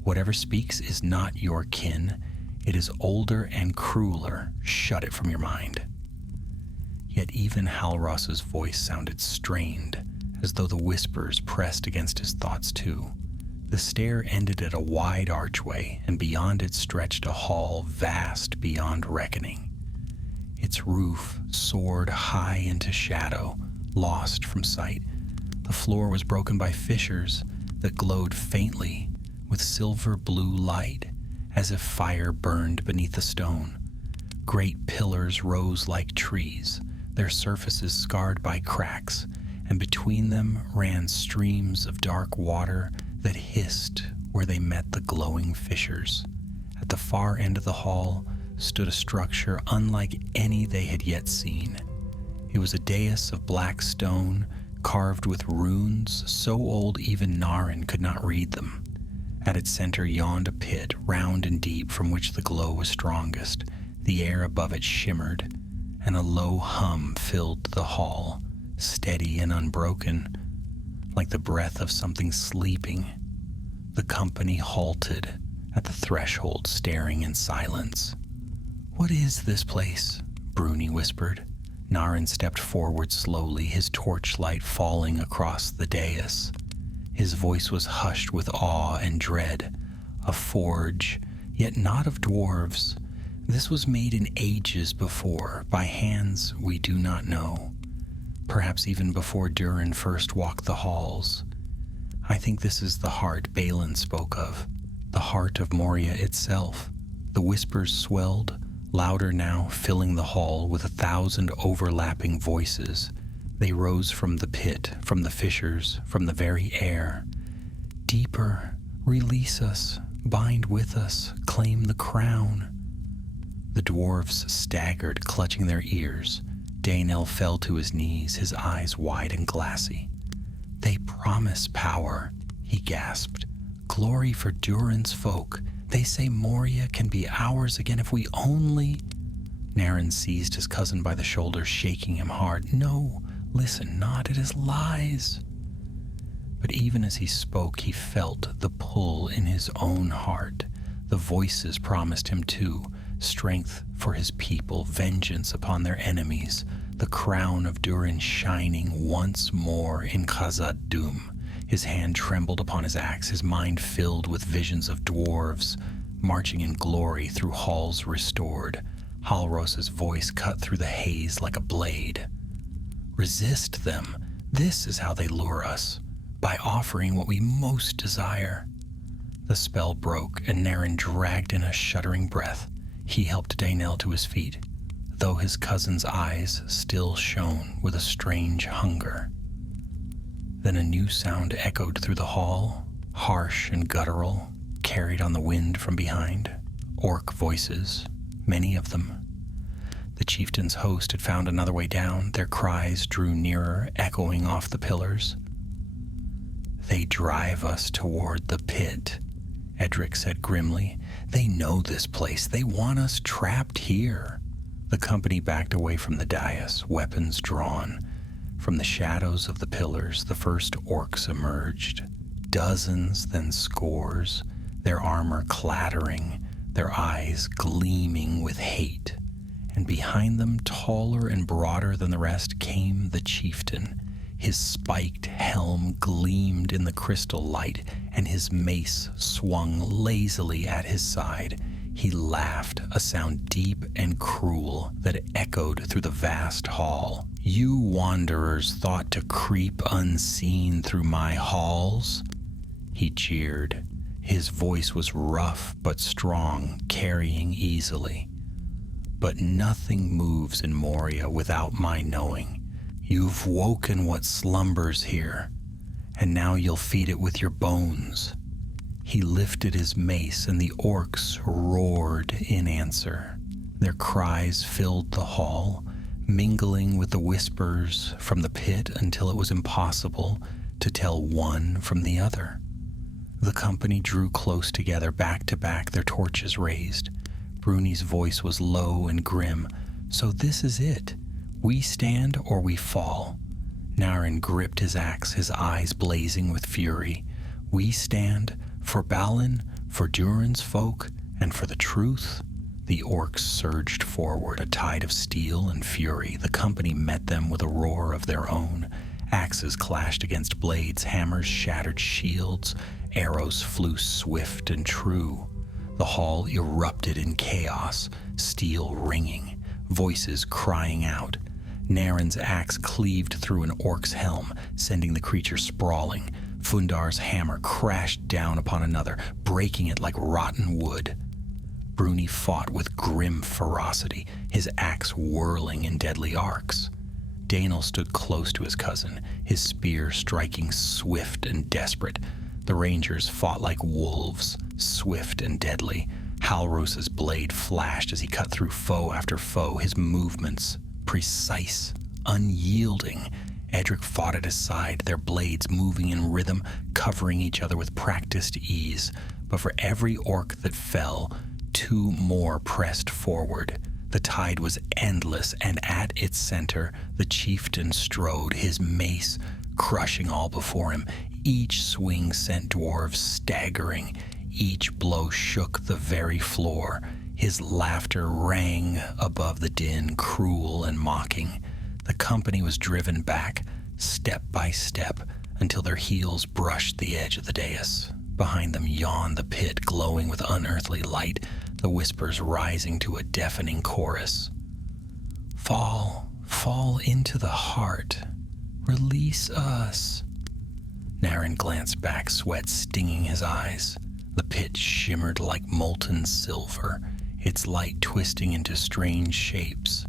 "Whatever speaks is not your kin. It is older and crueler. Shut it from your mind." Yet even Halros's voice sounded strained, as though the whispers pressed against his thoughts too. The stair ended at a wide archway, and beyond it stretched a hall vast beyond reckoning. Its roof soared high into shadow, lost from sight. The floor was broken by fissures that glowed faintly with silver-blue light, as if fire burned beneath the stone. Great pillars rose like trees, their surfaces scarred by cracks, and between them ran streams of dark water that hissed where they met the glowing fissures. At the far end of the hall stood a structure unlike any they had yet seen. It was a dais of black stone, carved with runes so old even Naren could not read them. At its center yawned a pit, round and deep, from which the glow was strongest. The air above it shimmered, and a low hum filled the hall, steady and unbroken, like the breath of something sleeping. The company halted at the threshold, staring in silence. "What is this place?" Bruni whispered. Naren stepped forward slowly, his torchlight falling across the dais. His voice was hushed with awe and dread. "A forge, yet not of dwarves. This was made in ages before, by hands we do not know. Perhaps even before Durin first walked the halls. I think this is the heart Balin spoke of, the heart of Moria itself." The whispers swelled, louder now, filling the hall with 1,000 overlapping voices. They rose from the pit, from the fissures, from the very air. "Deeper, release us, bind with us, claim the crown." The dwarves staggered, clutching their ears. Daenel fell to his knees, his eyes wide and glassy. "They promise power," he gasped. "Glory for Durin's folk. They say Moria can be ours again if we only—" Naren seized his cousin by the shoulder, shaking him hard. "No, listen not, it is lies." But even as he spoke, he felt the pull in his own heart. The voices promised him too, strength for his people, vengeance upon their enemies, the crown of Durin shining once more in Khazad-dûm. His hand trembled upon his axe, his mind filled with visions of dwarves marching in glory through halls restored. Halros's voice cut through the haze like a blade. "Resist them. This is how they lure us, by offering what we most desire." The spell broke, and Naren dragged in a shuddering breath. He helped Daenel to his feet, though his cousin's eyes still shone with a strange hunger. Then a new sound echoed through the hall, harsh and guttural, carried on the wind from behind. Orc voices, many of them. The chieftain's host had found another way down. Their cries drew nearer, echoing off the pillars. "They drive us toward the pit," Edric said grimly. "They know this place. They want us trapped here." The company backed away from the dais, weapons drawn. From the shadows of the pillars, the first orcs emerged. Dozens, then scores, their armor clattering, their eyes gleaming with hate. And behind them, taller and broader than the rest, came the chieftain. His spiked helm gleamed in the crystal light, and his mace swung lazily at his side. He laughed, a sound deep and cruel that echoed through the vast hall. "You wanderers thought to creep unseen through my halls?" He jeered. His voice was rough but strong, carrying easily. "But nothing moves in Moria without my knowing. You've woken what slumbers here, and now you'll feed it with your bones." He lifted his mace, and the orcs roared in answer. Their cries filled the hall, mingling with the whispers from the pit until it was impossible to tell one from the other. The company drew close together, back to back, their torches raised. Bruni's voice was low and grim. "So this is it. We stand or we fall." Naren gripped his axe, his eyes blazing with fury. "We stand for Balin, for Durin's folk, and for the truth." The orcs surged forward, a tide of steel and fury. The company met them with a roar of their own. Axes clashed against blades, hammers shattered shields, arrows flew swift and true. The hall erupted in chaos, steel ringing, voices crying out. Naren's axe cleaved through an orc's helm, sending the creature sprawling. Fundar's hammer crashed down upon another, breaking it like rotten wood. Bruni fought with grim ferocity, his axe whirling in deadly arcs. Daenel stood close to his cousin, his spear striking swift and desperate. The rangers fought like wolves, swift and deadly. Halros's blade flashed as he cut through foe after foe, his movements precise, unyielding. Edric fought at his side, their blades moving in rhythm, covering each other with practiced ease. But for every orc that fell, two more pressed forward. The tide was endless, and at its center, the chieftain strode, his mace crushing all before him. Each swing sent dwarves staggering. Each blow shook the very floor. His laughter rang above the din, cruel and mocking. The company was driven back, step by step, until their heels brushed the edge of the dais. Behind them yawned the pit, glowing with unearthly light, the whispers rising to a deafening chorus. Fall, fall into the heart. Release us. Naren glanced back, sweat stinging his eyes. The pit shimmered like molten silver, its light twisting into strange shapes.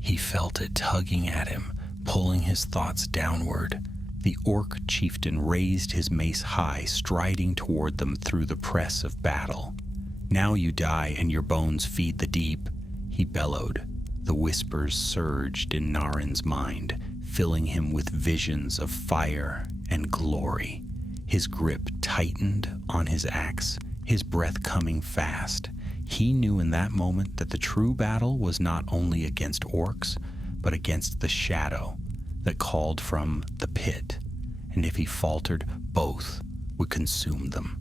He felt it tugging at him, pulling his thoughts downward. The orc chieftain raised his mace high, striding toward them through the press of battle. "Now you die and your bones feed the deep," he bellowed. The whispers surged in Naren's mind, filling him with visions of fire and glory. His grip tightened on his axe, his breath coming fast. He knew in that moment that the true battle was not only against orcs, but against the shadow that called from the pit, and if he faltered, both would consume them.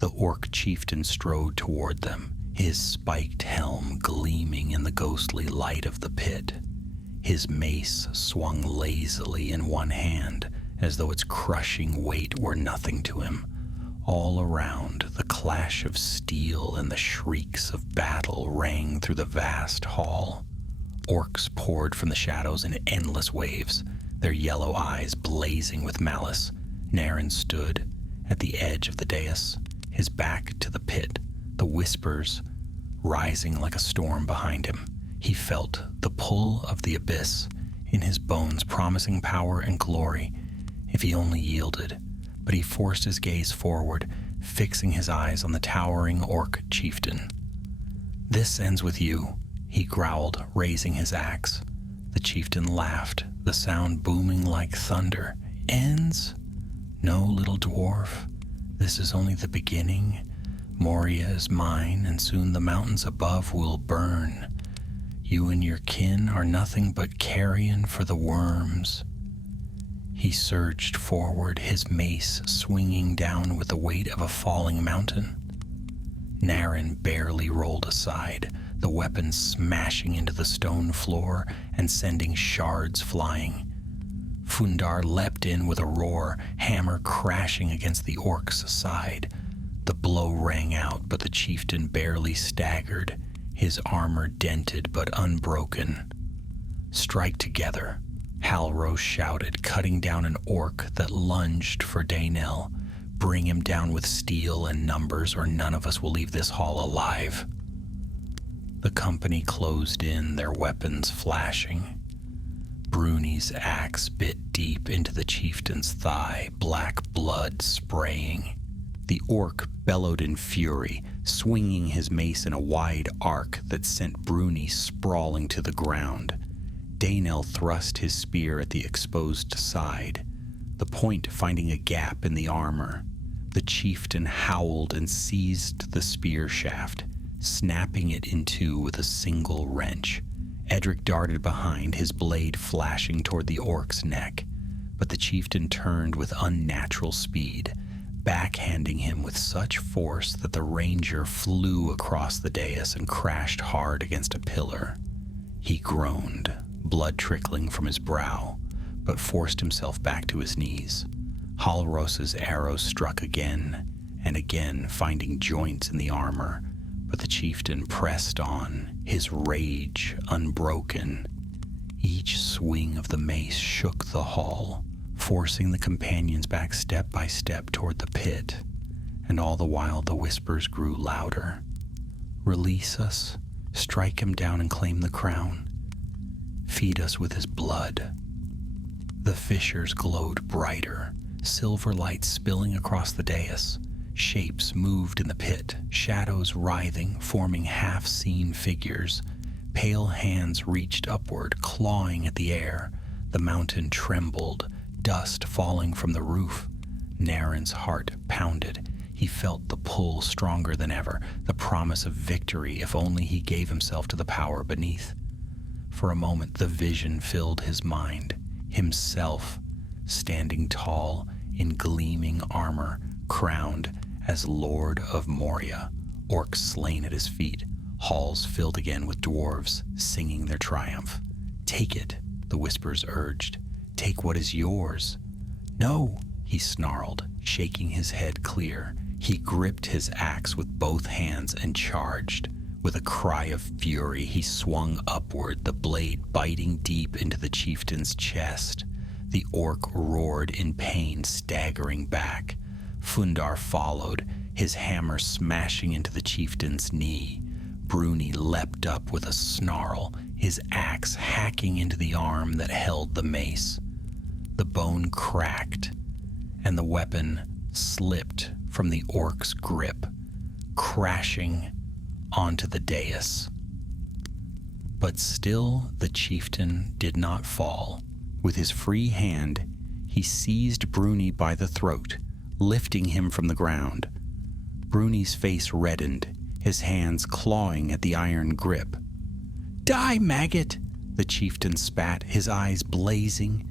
The orc chieftain strode toward them, his spiked helm gleaming in the ghostly light of the pit. His mace swung lazily in one hand, as though its crushing weight were nothing to him. All around, the clash of steel and the shrieks of battle rang through the vast hall. Orcs poured from the shadows in endless waves, their yellow eyes blazing with malice. Naren stood at the edge of the dais, his back to the pit, the whispers rising like a storm behind him. He felt the pull of the abyss in his bones, promising power and glory if he only yielded. But he forced his gaze forward, fixing his eyes on the towering orc chieftain. "This ends with you," he growled, raising his axe. The chieftain laughed, the sound booming like thunder. "Ends? No, little dwarf. This is only the beginning. Moria is mine, and soon the mountains above will burn. You and your kin are nothing but carrion for the worms." He surged forward, his mace swinging down with the weight of a falling mountain. Naren barely rolled aside, the weapon smashing into the stone floor and sending shards flying. Fundar leapt in with a roar, hammer crashing against the orc's side. The blow rang out, but the chieftain barely staggered, his armor dented but unbroken. "Strike together," Halros shouted, cutting down an orc that lunged for Daynel. "Bring him down with steel and numbers, or none of us will leave this hall alive." The company closed in, their weapons flashing. Bruni's axe bit deep into the chieftain's thigh, black blood spraying. The orc bellowed in fury, swinging his mace in a wide arc that sent Bruni sprawling to the ground. Daynel thrust his spear at the exposed side, the point finding a gap in the armor. The chieftain howled and seized the spear shaft, snapping it in two with a single wrench. Edric darted behind, his blade flashing toward the orc's neck, but the chieftain turned with unnatural speed, backhanding him with such force that the ranger flew across the dais and crashed hard against a pillar. He groaned, blood trickling from his brow, but forced himself back to his knees. Halros's arrows struck again and again, finding joints in the armor, but the chieftain pressed on, his rage unbroken. Each swing of the mace shook the hall, forcing the companions back step by step toward the pit, and all the while the whispers grew louder. "Release us, strike him down and claim the crown. Feed us with his blood." The fissures glowed brighter, silver light spilling across the dais. Shapes moved in the pit, shadows writhing, forming half-seen figures. Pale hands reached upward, clawing at the air. The mountain trembled, dust falling from the roof. Naren's heart pounded. He felt the pull stronger than ever, the promise of victory if only he gave himself to the power beneath. For a moment, the vision filled his mind, himself standing tall in gleaming armor, crowned as Lord of Moria, orcs slain at his feet, halls filled again with dwarves singing their triumph. "Take it," the whispers urged. "Take what is yours." "No," he snarled, shaking his head clear. He gripped his axe with both hands and charged. With a cry of fury, he swung upward, the blade biting deep into the chieftain's chest. The orc roared in pain, staggering back. Fundar followed, his hammer smashing into the chieftain's knee. Bruni leapt up with a snarl, his axe hacking into the arm that held the mace. The bone cracked, and the weapon slipped from the orc's grip, crashing onto the dais. But still the chieftain did not fall. With his free hand, he seized Bruni by the throat, lifting him from the ground. Bruni's face reddened, his hands clawing at the iron grip. "Die, maggot!" the chieftain spat, his eyes blazing.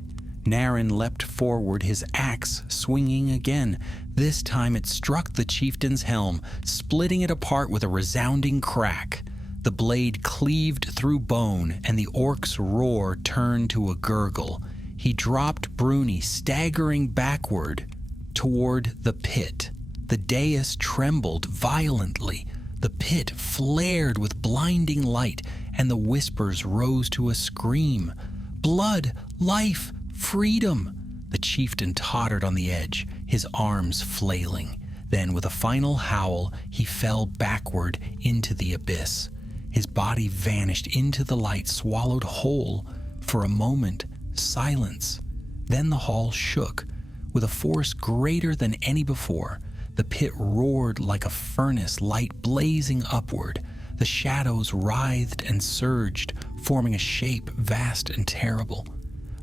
Naren leapt forward, his axe swinging again. This time it struck the chieftain's helm, splitting it apart with a resounding crack. The blade cleaved through bone, and the orc's roar turned to a gurgle. He dropped Bruni, staggering backward toward the pit. The dais trembled violently. The pit flared with blinding light, and the whispers rose to a scream. "Blood! Life! Freedom!" The chieftain tottered on the edge, his arms flailing. Then, with a final howl, he fell backward into the abyss. His body vanished into the light, swallowed whole. For a moment, silence. Then the hall shook. With a force greater than any before, the pit roared like a furnace, light blazing upward. The shadows writhed and surged, forming a shape vast and terrible.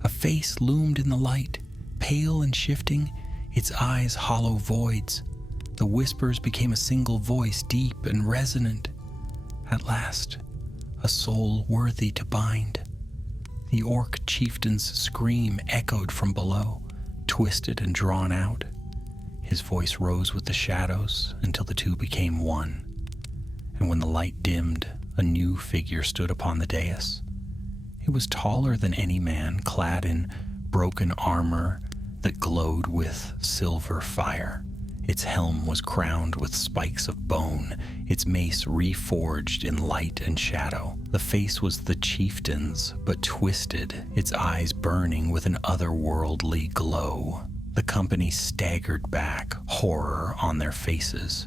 A face loomed in the light, pale and shifting, its eyes hollow voids. The whispers became a single voice, deep and resonant. At last, a soul worthy to bind. The orc chieftain's scream echoed from below, twisted and drawn out. His voice rose with the shadows until the two became one. And when the light dimmed, a new figure stood upon the dais. It was taller than any man, clad in broken armor that glowed with silver fire. Its helm was crowned with spikes of bone, its mace reforged in light and shadow. The face was the chieftain's, but twisted, its eyes burning with an otherworldly glow. The company staggered back, horror on their faces.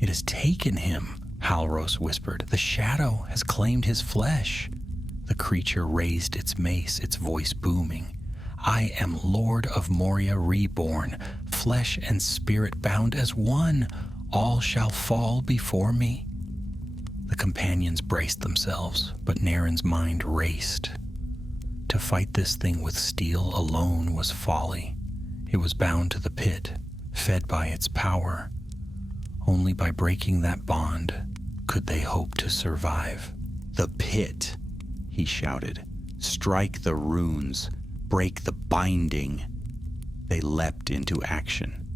"It has taken him," Halros whispered. "The shadow has claimed his flesh." The creature raised its mace, its voice booming. "I am Lord of Moria reborn, flesh and spirit bound as one. All shall fall before me." The companions braced themselves, but Naren's mind raced. To fight this thing with steel alone was folly. It was bound to the pit, fed by its power. Only by breaking that bond could they hope to survive. "The pit!" he shouted. "Strike the runes, break the binding." They leapt into action.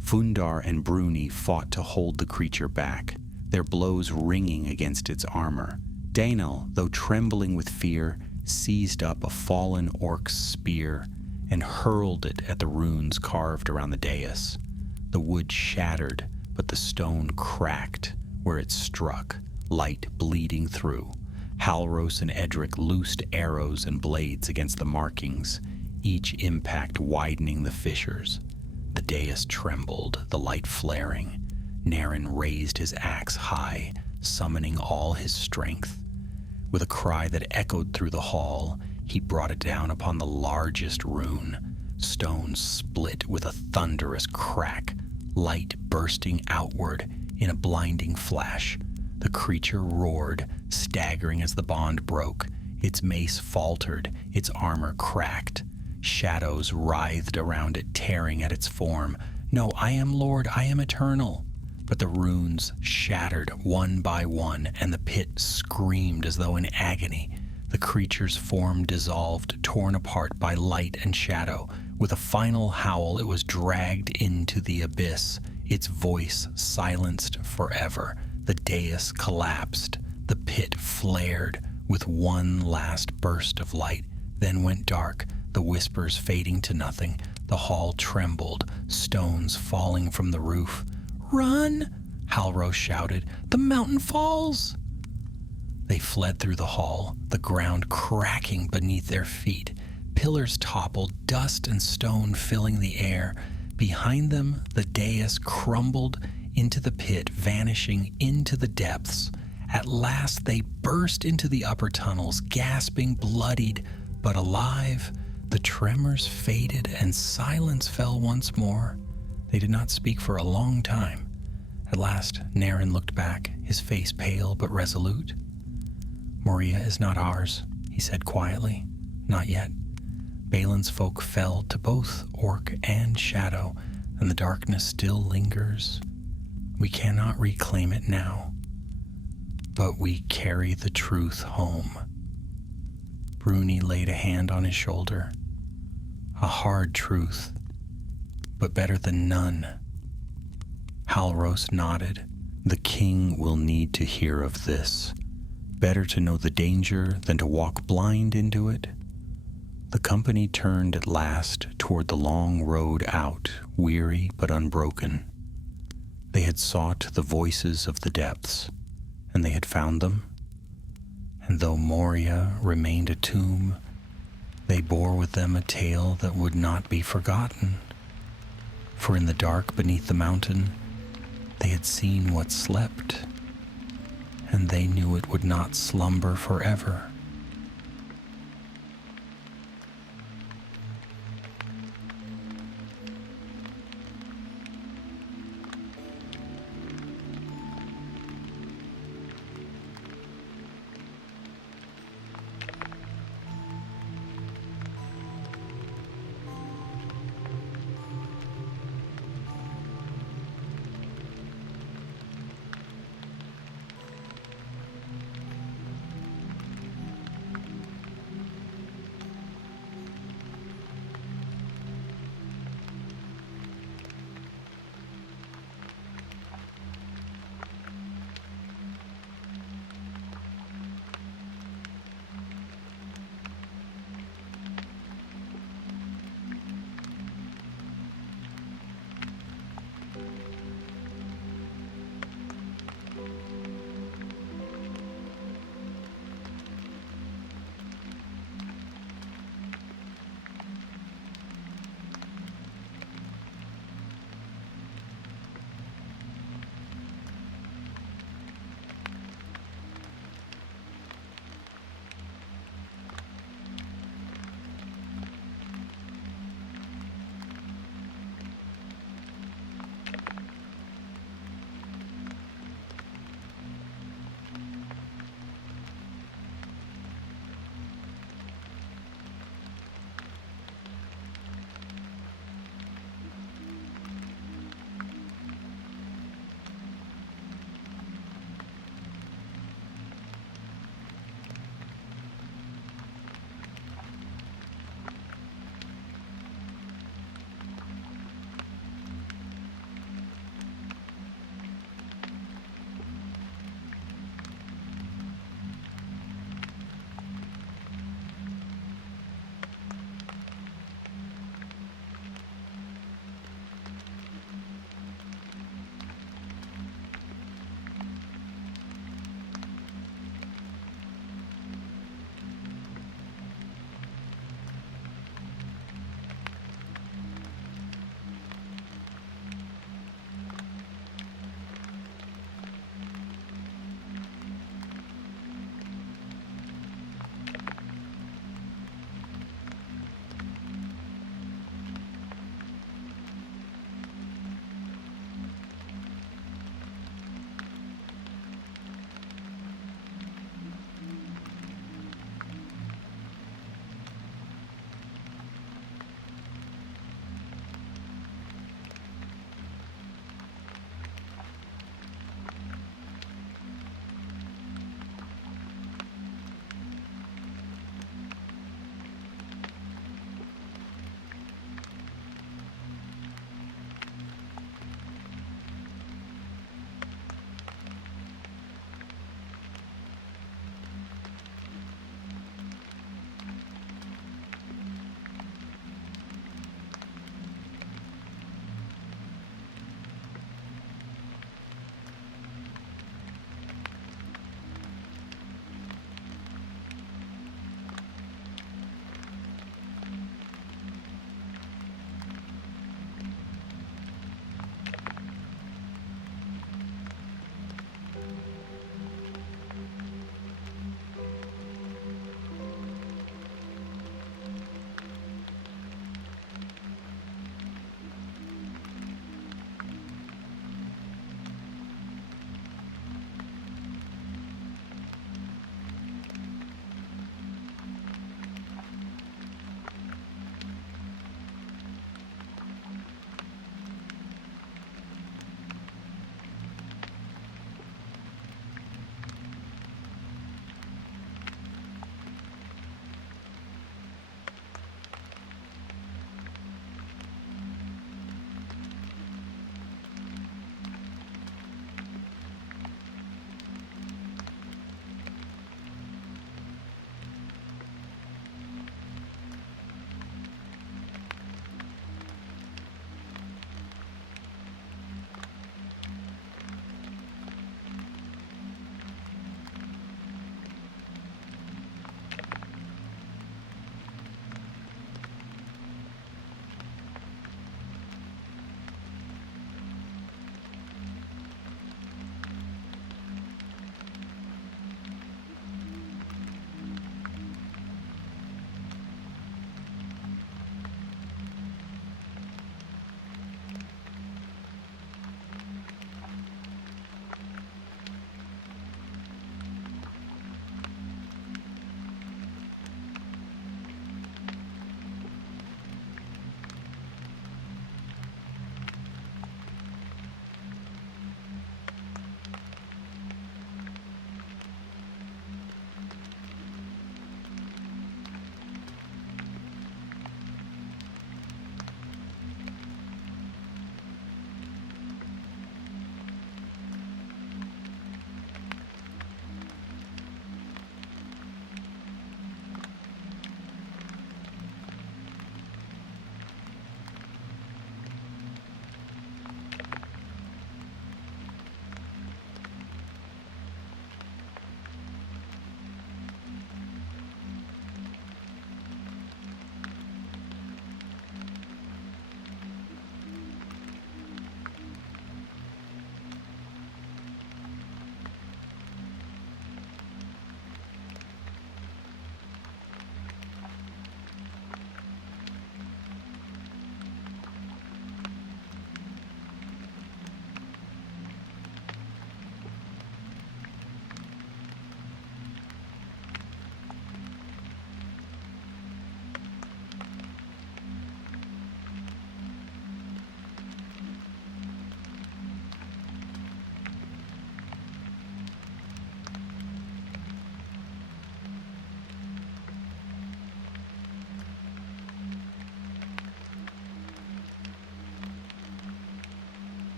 Fundar and Bruni fought to hold the creature back, their blows ringing against its armor. Daenel, though trembling with fear, seized up a fallen orc's spear and hurled it at the runes carved around the dais. The wood shattered, but the stone cracked where it struck, light bleeding through. Halros and Edric loosed arrows and blades against the markings, each impact widening the fissures. The dais trembled, the light flaring. Naren raised his axe high, summoning all his strength. With a cry that echoed through the hall, he brought it down upon the largest rune. Stone split with a thunderous crack, light bursting outward in a blinding flash. The creature roared, staggering as the bond broke. Its mace faltered, its armor cracked. Shadows writhed around it, tearing at its form. "No, I am Lord, I am eternal." but the runes shattered one by one, and the pit screamed as though in agony. The creature's form dissolved, torn apart by light and shadow. With a final howl, it was dragged into the abyss, its voice silenced forever. The dais collapsed. The pit flared with one last burst of light, then went dark, the whispers fading to nothing. The hall trembled, stones falling from the roof. "Run!" Halros shouted. "The mountain falls!" They fled through the hall, the ground cracking beneath their feet. Pillars toppled, dust and stone filling the air. Behind them, the dais crumbled into the pit, vanishing into the depths. At last they burst into the upper tunnels, gasping, bloodied, but alive. The tremors faded and silence fell once more. They did not speak for a long time. At last, Naren looked back, his face pale but resolute. "Moria is not ours," he said quietly. "Not yet. Balin's folk fell to both orc and shadow, and the darkness still lingers. We cannot reclaim it now, but we carry the truth home." Bruni laid a hand on his shoulder. "A hard truth, but better than none." Halros nodded. "The king will need to hear of this. Better to know the danger than to walk blind into it." The company turned at last toward the long road out, weary but unbroken. They had sought the voices of the depths, and they had found them. And though Moria remained a tomb, they bore with them a tale that would not be forgotten. For in the dark beneath the mountain, they had seen what slept, and they knew it would not slumber forever.